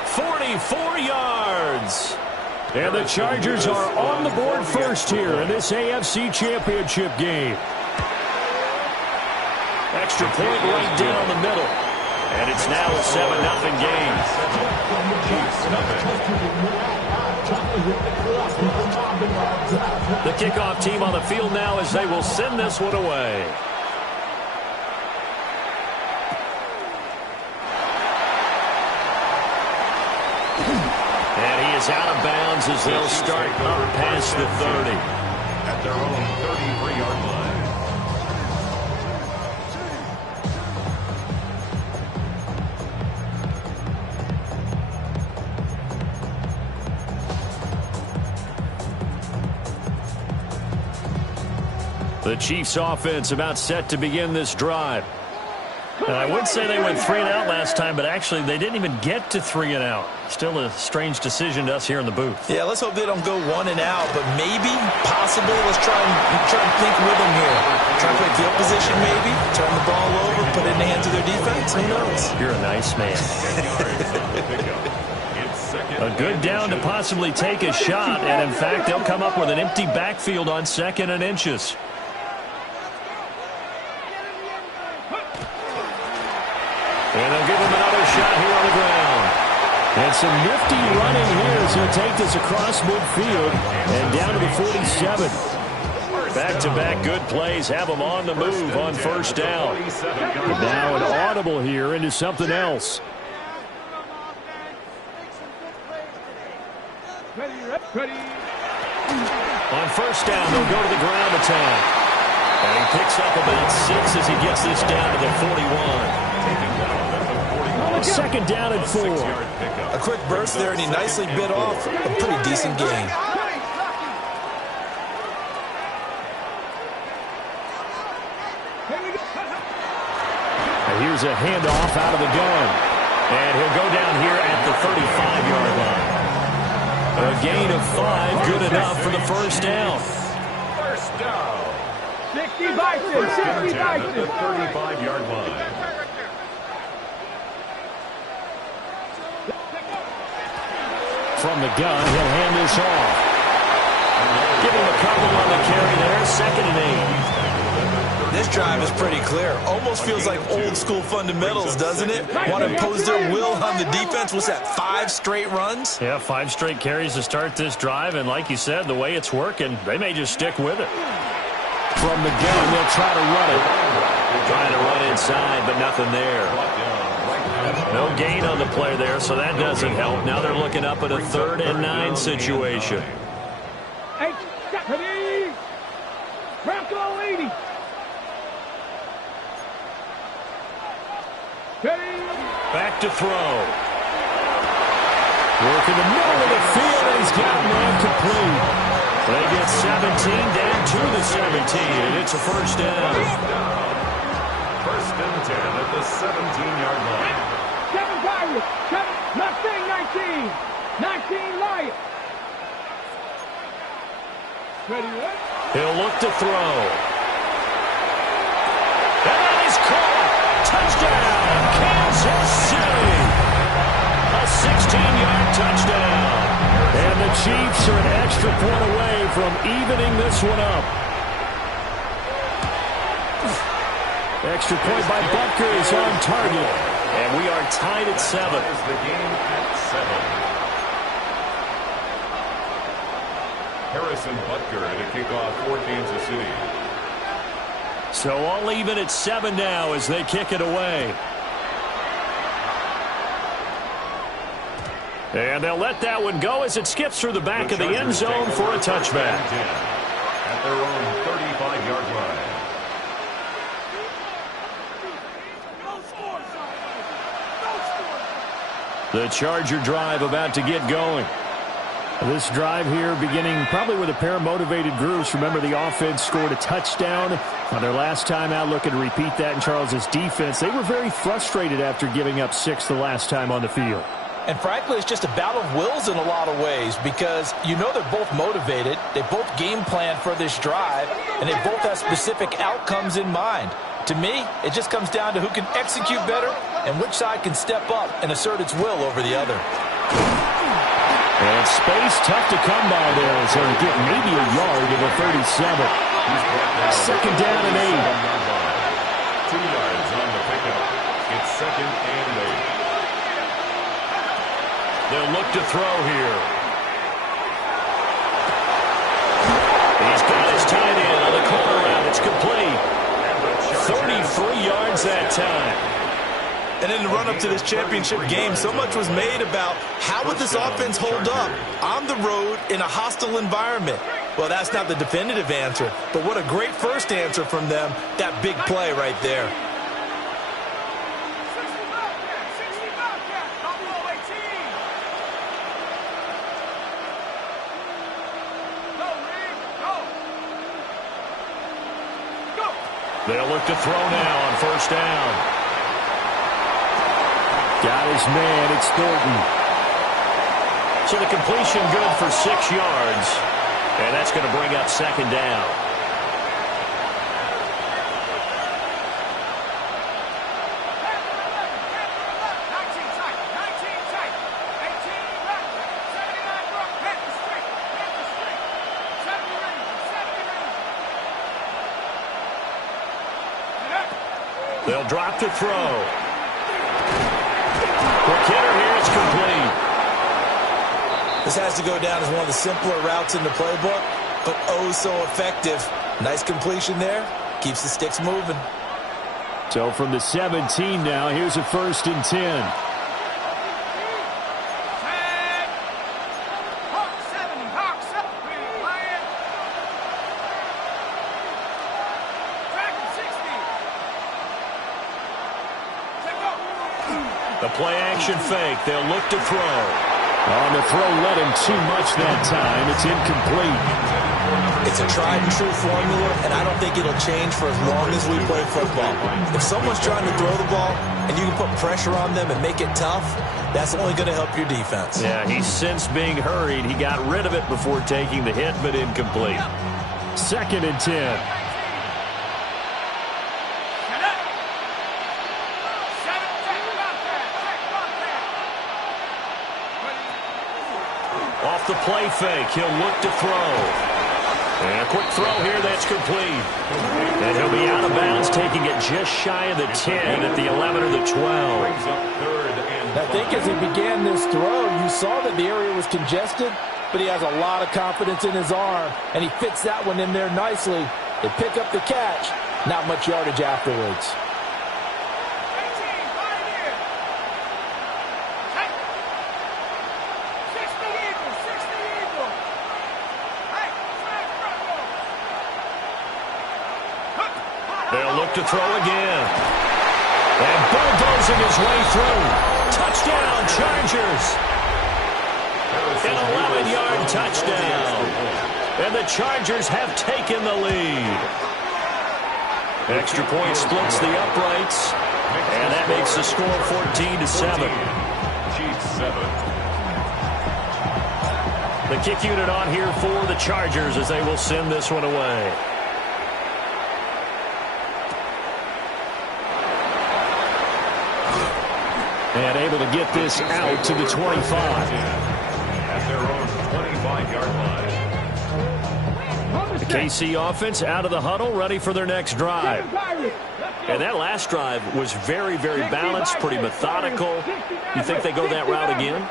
44 yards. And the Chargers are on the board first here in this AFC Championship game. Extra point right down the middle. And it's now a 7-0 game. The kickoff team on the field now as they will send this one away. And he is out of bounds as they'll start up past the 30. At their own 33-yard line. The Chiefs offense about set to begin this drive. And I would say they went 3 and out last time, but actually they didn't even get to 3 and out. Still a strange decision to us here in the booth. Yeah, let's hope they don't go 1 and out, but maybe, possible. Let's try and think with them here. Try to play field position maybe, turn the ball over, put it in the hands of their defense. Who knows? You're a nice man. A good down to possibly take a shot, and in fact, they'll come up with an empty backfield on 2nd and inches. And they'll give him another shot here on the ground. And some nifty running here as he'll take this across midfield and down to the 47. Back-to-back good plays have him on the move on 1st down. But now an audible here into something else. On 1st down, they'll go to the ground attack. And he picks up about 6 as he gets this down to the 41. 2nd down and 4. A quick burst there, and he nicely bit off a pretty decent gain. And here's a handoff out of the gun. And he'll go down here at the 35-yard line. A gain of 5, good enough for the 1st down. 1st down. 60 Bison, 60 Bison. The 35-yard line. From the gun, he'll hand this off. Give him a couple on the carry there. 2nd and 8. This drive is pretty clear. Almost feels like old-school fundamentals, doesn't it? Want to impose their will on the defense. What's that, 5 straight runs? Yeah, 5 straight carries to start this drive. And like you said, the way it's working, they may just stick with it. From the gun, they'll try to run it. Trying to run inside, but nothing there. No gain on the play there, so that doesn't help. Now they're looking up at a 3rd and 9 situation. Bronco 80. Back to throw. Work in the middle of the field, and he's got man complete. They get 17 down to the 17, and it's a 1st down. 1st and 10 at the 17-yard line. 7 Pirates. 7 Mustang 19. 19 Lions. Ready, right? He'll look to throw. And that is caught. Touchdown, Kansas City. A 16-yard touchdown. And the Chiefs are an extra point away from evening this one up. Extra point by Butker is on target. And we are tied at 7. Is the game at 7. Harrison Butker to kick off for Kansas City. So all even at 7 now as they kick it away. And they'll let that one go as it skips through the back of the end zone for a touchback. At their own 35-yard line. The Charger drive about to get going. This drive here beginning probably with a pair of motivated groups. Remember, the offense scored a touchdown on their last time out, looking to repeat that in Charles' defense. They were very frustrated after giving up 6 the last time on the field. And frankly, it's just a battle of wills in a lot of ways because you know they're both motivated. They both game plan for this drive, and they both have specific outcomes in mind. To me, it just comes down to who can execute better and which side can step up and assert its will over the other. And space tough to come by there as they get maybe a yard to the 37. Second down and 8. 2 yards on the pickup. It's second and 8. They'll look to throw here. He's got his tight end on the corner route. It's complete. 33 yards that time. And in the run-up to this championship game, so much was made about how would this offense hold up on the road in a hostile environment. Well, that's not the definitive answer, but what a great first answer from them, that big play right there. They'll look to throw now on first down. Got his man. It's Thornton. So the completion good for 6 yards. And that's going to bring up second down. They'll drop to throw. Quick hitter here. It's complete. This has to go down as one of the simpler routes in the playbook, but oh so effective. Nice completion there. Keeps the sticks moving. So from the 17 now, here's a 1st and 10. The play-action fake. They'll look to throw. On the throw, let him too much that time. It's incomplete. It's a tried-and-true formula, and I don't think it'll change for as long as we play football. If someone's trying to throw the ball and you can put pressure on them and make it tough, that's only going to help your defense. Yeah, he's since being hurried. He got rid of it before taking the hit, but incomplete. 2nd and 10. Off the play fake, he'll look to throw. And a quick throw here, that's complete. And he'll be out of bounds, taking it just shy of the 10 at the 11 or the 12. I think as he began this throw, you saw that the area was congested, but he has a lot of confidence in his arm, and he fits that one in there nicely. They pick up the catch, not much yardage afterwards. They'll look to throw again. And bulldozing his way through. Touchdown, Chargers. An 11-yard touchdown. And the Chargers have taken the lead. Extra point splits the uprights. And that makes the score 14-7. Chiefs 7. The kick unit on here for the Chargers as they will send this one away. And able to get this out to the 25. At their own 25-yard line. The KC offense out of the huddle, ready for their next drive. And that last drive was very, very balanced, pretty methodical. You think they go that route again?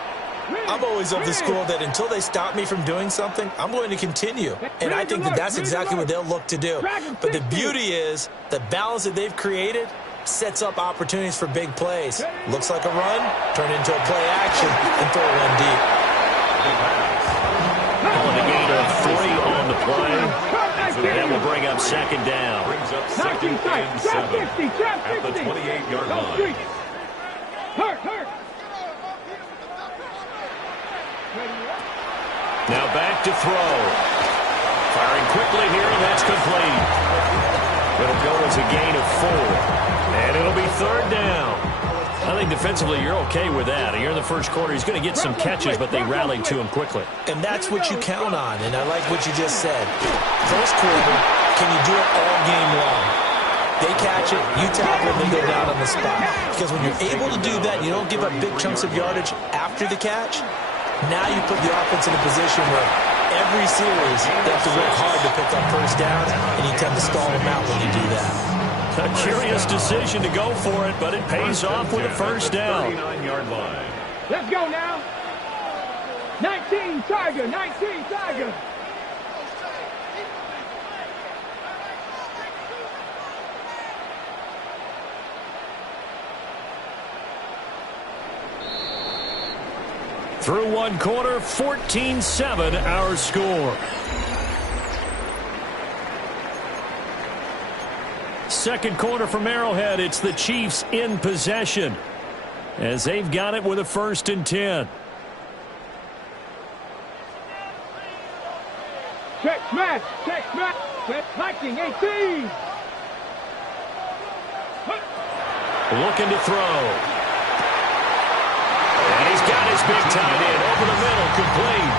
I'm always of the school that until they stop me from doing something, I'm going to continue. And I think that that's exactly what they'll look to do. But the beauty is the balance that they've created sets up opportunities for big plays. Looks like a run, turn into a play action, and throw one deep. Calling a gain of 3 on the play. And that will bring up second down. Brings up second and 7 at the 28-yard line. Hurt. Now back to throw. Firing quickly here, and that's complete. It'll go as a gain of 4. And it'll be third down. I think defensively you're okay with that. Here in the first quarter, he's going to get some catches, but they rallied to him quickly. And that's what you count on, and I like what you just said. First quarter, can you do it all game long? They catch it, you tackle it, they go down on the spot. Because when you're able to do that, you don't give up big chunks of yardage after the catch. Now you put the offense in a position where every series they have to work hard to pick up first down, and you tend to stall them out when you do that. A curious decision to go for it, but it pays off with a first down. 39-yard line. Let's go now. 19 Tiger. Through one quarter, 14-7 our score. Second quarter from Arrowhead, it's the Chiefs in possession as they've got it with a 1st and 10. Check smash. Lightning 18. Looking to throw. And he's got his big tight end over the middle, complete.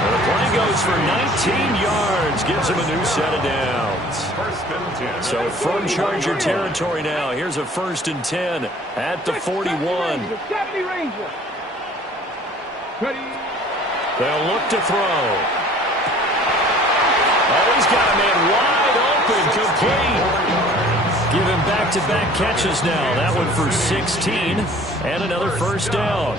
And the play goes for 19 yards, gives him a new set of downs. So from Charger territory now, here's a 1st and 10 at the 41. 70 Ranger. They'll look to throw. Oh, he's got a man wide open, complete. Give him back-to-back catches now. That one for 16 and another first down.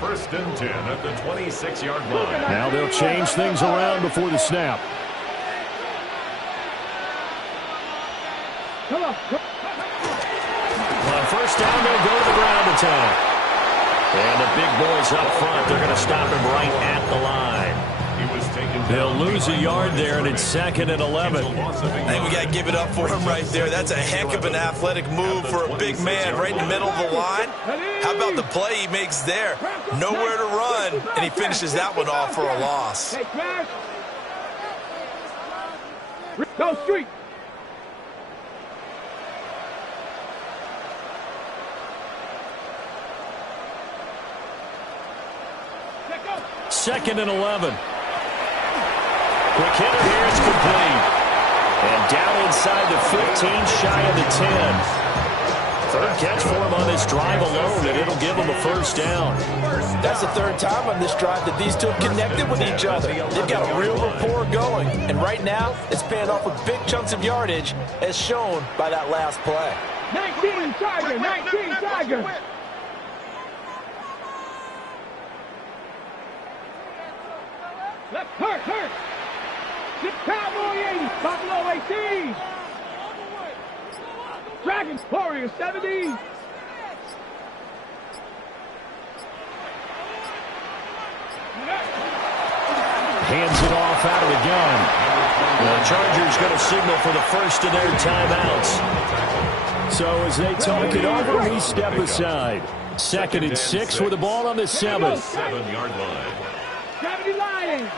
1st and 10 at the 26-yard line. Now they'll change things around before the snap. On first down, they'll go to the ground attack. And the big boys up front, they're going to stop him right at the line. They'll lose a yard there, and it's 2nd and 11. I think we got to give it up for him right there. That's a heck of an athletic move for a big man right in the middle of the line. How about the play he makes there? Nowhere to run, and he finishes that one off for a loss. Go street. Second and 11. Quick hitter here, it's complete. And down inside the 15, shy of the 10. Third catch for him on this drive alone, and it'll give him a first down. That's the third time on this drive that these two have connected with each other. They've got a real rapport going, and right now it's paying off with big chunks of yardage, as shown by that last play. 19 Tiger. Left, hurt. Cowboy 80, Buffalo 18. Dragons, Warriors 70. Hands it off out of the gun. The Chargers going to signal for the first of their timeouts. So as they talk it over, we step aside. 2nd and 6 with the ball on the 7. 7-yard line. 70 Lions.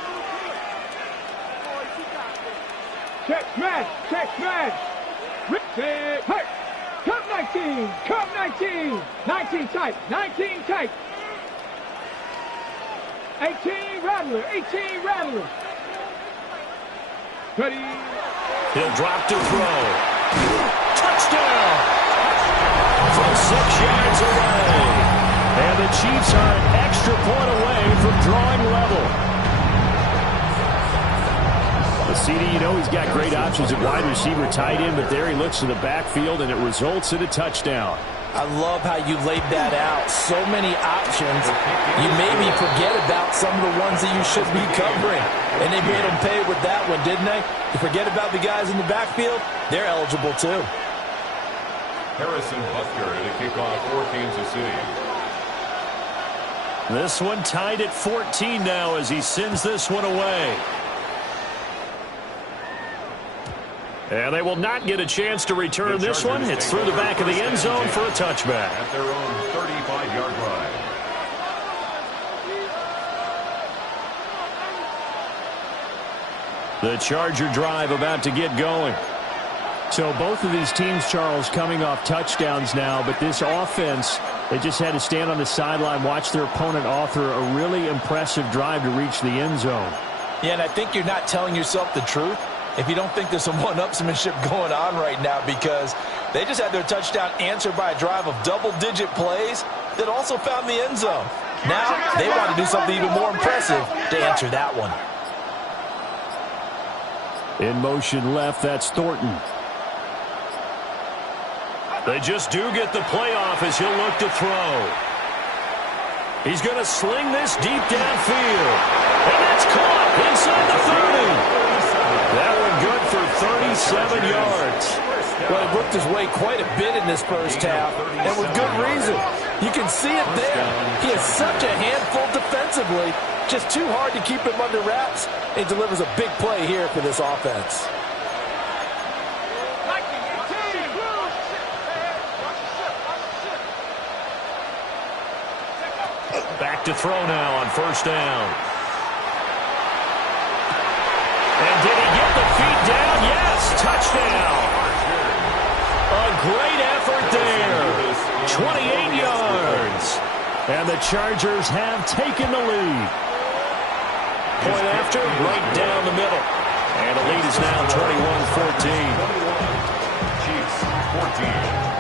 Check smash. Rip it. Hurt. Come 19. 19 tight. 18 Rattler. Ready. He'll drop to throw. Touchdown! From 6 yards away. And the Chiefs are an extra point away from drawing level. CD, you know he's got great options at wide receiver, tight end, but there he looks to the backfield, and it results in a touchdown. I love how you laid that out. So many options. You maybe forget about some of the ones that you should be covering. And they made them pay with that one, didn't they? You forget about the guys in the backfield, they're eligible too. Harrison Butker to kick off for Kansas City. This one tied at 14 now as he sends this one away. And they will not get a chance to return this one. It's through the back of the end zone for a touchback. At their own 35-yard line. The Charger drive about to get going. So both of these teams, Charles, coming off touchdowns now, but this offense, they just had to stand on the sideline, watch their opponent author a really impressive drive to reach the end zone. Yeah, and I think you're not telling yourself the truth if you don't think there's some one-upsmanship going on right now, because they just had their touchdown answered by a drive of double-digit plays that also found the end zone. Now they want to do something even more impressive to answer that one. In motion left, that's Thornton. They just do get the play off as he'll look to throw. He's going to sling this deep downfield. And that's caught inside the 30. That one good for 37 yards. Well, he worked his way quite a bit in this first half, and with good reason. You can see it there. He is such a handful defensively. Just too hard to keep him under wraps. He delivers a big play here for this offense. Back to throw now on first down. And did he get the feet down? Yes, touchdown. A great effort there. 28 yards. And the Chargers have taken the lead. Point after, right down the middle. And the lead is now 21-14. Chiefs 14.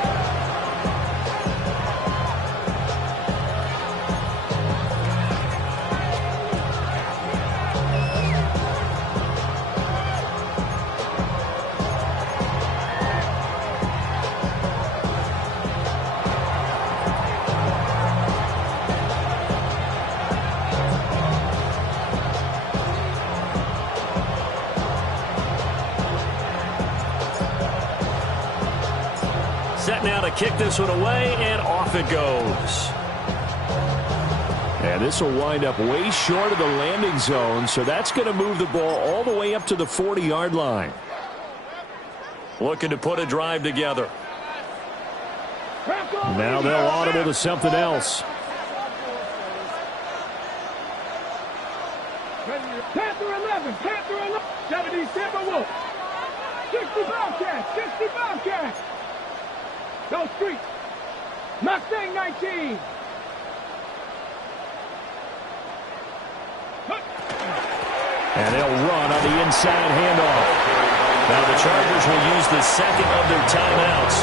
Set now to kick this one away, and off it goes. And this will wind up way short of the landing zone, so that's going to move the ball all the way up to the 40-yard line. Looking to put a drive together. Now they'll audible to something else. Panther 11, Panther 11, 70 Timberwolves, 60 Bobcats, 60 Bobcats. Go Street. Mustang 19. And they'll run on the inside handoff. Now the Chargers will use the second of their timeouts.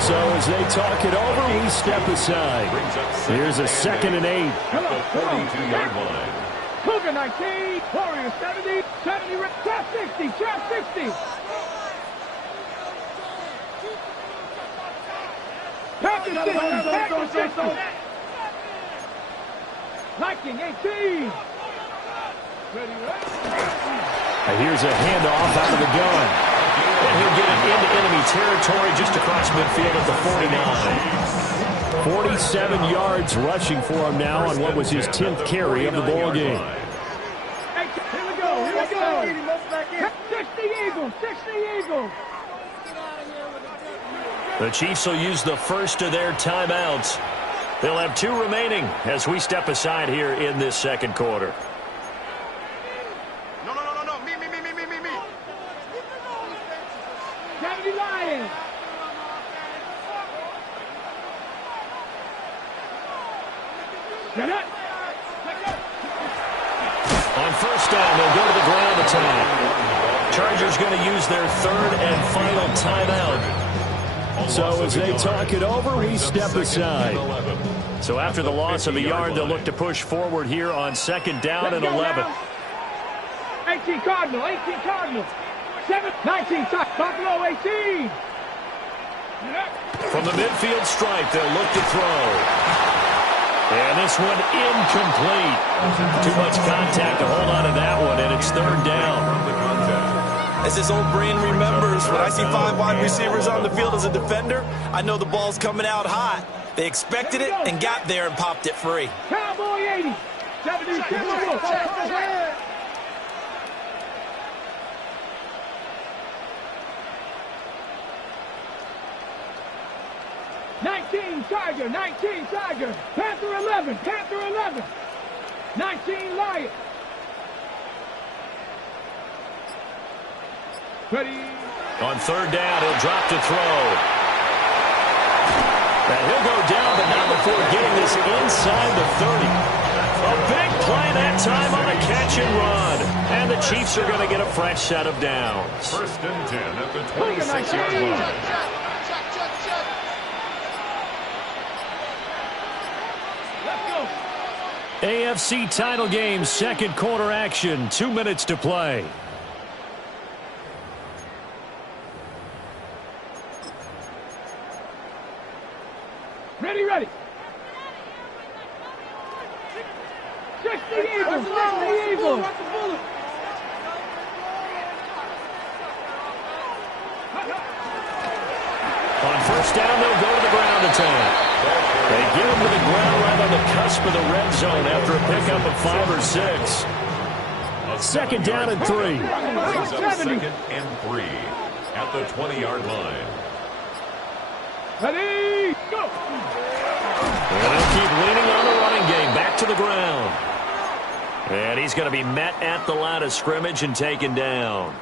So as they talk it over, we step aside. Here's a 2nd and 8. Come on, come on. 42-yard line. Cougar 19. Warrior 70. 70. Trap 60. Trap 60. Packers 60. Packers 60. Viking 18. Here's a handoff out of the gun. And he'll get it into enemy territory just across midfield at the 49. 47 yards rushing for him now on what was his 10th carry of the ball game. Here we go. Here we go. 60 Eagles. 60 Eagles. The Chiefs will use the first of their timeouts. They'll have 2 remaining as we step aside here in this second quarter. No. Me. 70 Lions. Get up. On first down, they'll go to the ground attack. Chargers going to use their 3rd and final timeout. So as they talk it over, we step aside. So after the loss of a yard, they'll look to push forward here on 2nd down and 11. 18 Cardinal, 18 Cardinal. 19 Buffalo 18. From the midfield stripe, they'll look to throw. And this one incomplete. Too much contact to hold on to that one, and it's third down. As this old brain remembers, when I see 5 wide receivers on the field as a defender, I know the ball's coming out hot. They expected it and got there and popped it free. Cowboy 80. 70. 19 Tiger, 19 Tiger, Panther 11, Panther 11, 19 Lion. Ready. On third down, he'll drop to throw. And he'll go down, but not before getting this inside the 30. A big play that time on a catch and run. And the Chiefs are going to get a fresh set of downs. First and 10 at the 26-yard line. AFC title game, second quarter action, 2 minutes to play. Ready, ready. 60 Eagles, 60 Eagles. On first down, they'll go to the ground attack. They get him to the ground right on the cusp of the red zone after a pickup of 5 or 6. Second down and 3. Brings up second and 3 at the 20-yard line. Ready, go! And they'll keep leaning on the running game. Back to the ground. And he's going to be met at the line of scrimmage and taken down.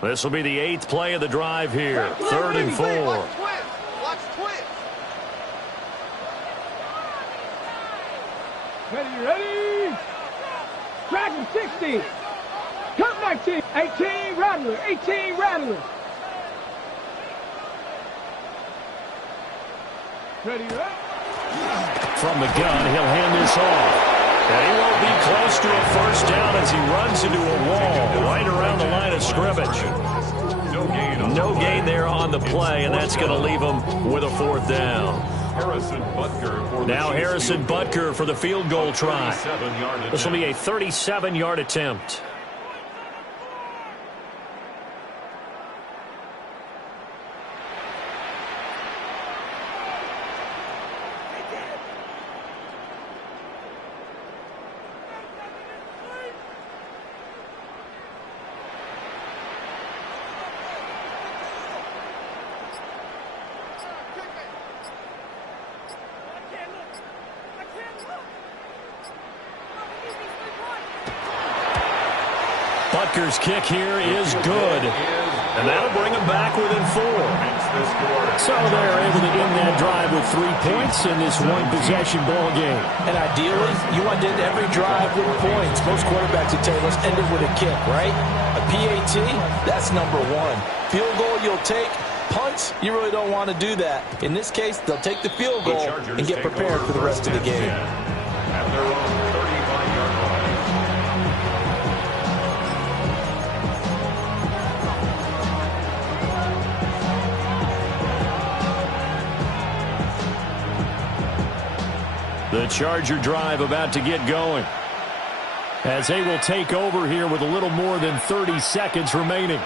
This will be the 8th play of the drive here. Third and 4. Watch twist. Ready. Dragon 60. Come 19. 18 Rattler. 18 Rattler. Ready. From the gun, he'll hand this off. And he won't be close to a first down as he runs into a wall right around the line of scrimmage. No gain there on the play, and that's going to leave him with a fourth down. Now Harrison Butker for the field goal try. This will be a 37-yard attempt. Butker's kick here is good. And that'll bring them back within 4. So they're able to end that drive with 3 points in this one-possession ball game. And ideally, you want to end every drive with points. Most quarterbacks would tell you, let's end it with a kick, right? A PAT, that's number 1. Field goal you'll take. Punts, you really don't want to do that. In this case, they'll take the field goal and get prepared for the rest of the game. At their own 35-yard line. The Charger drive about to get going, as they will take over here with a little more than 30 seconds remaining.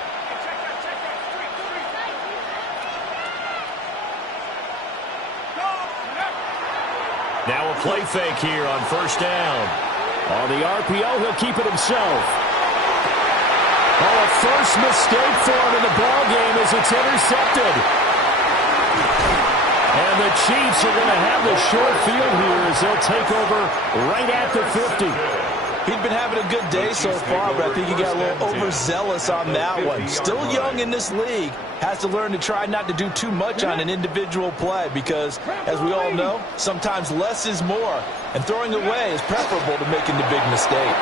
Now a play fake here on first down. On the RPO, he'll keep it himself. Oh, a first mistake for him in the ball game as it's intercepted. And the Chiefs are going to have the short field here as they'll take over right at the 50. He'd been having a good day so far, but I think he got a little overzealous on that one. Still young in this league. Has to learn to try not to do too much on an individual play because, as we all know, sometimes less is more. And throwing away is preferable to making the big mistake.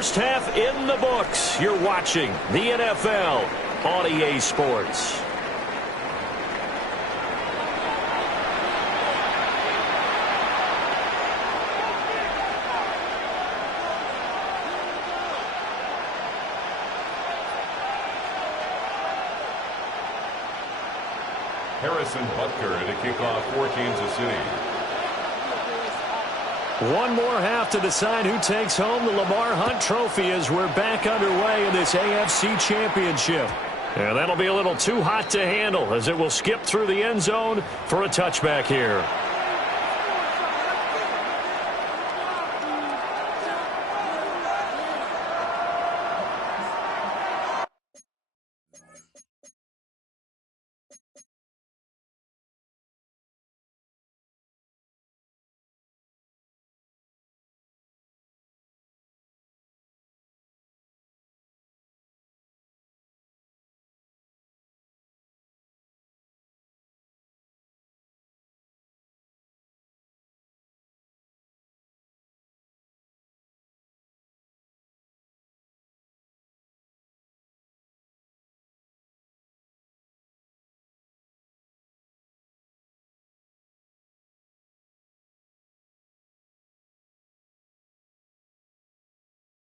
First half in the books. You're watching the NFL on EA Sports. Harrison Butker to kick off for Kansas City. One more half to decide who takes home the Lamar Hunt Trophy as we're back underway in this AFC Championship. And that'll be a little too hot to handle as it will skip through the end zone for a touchback here.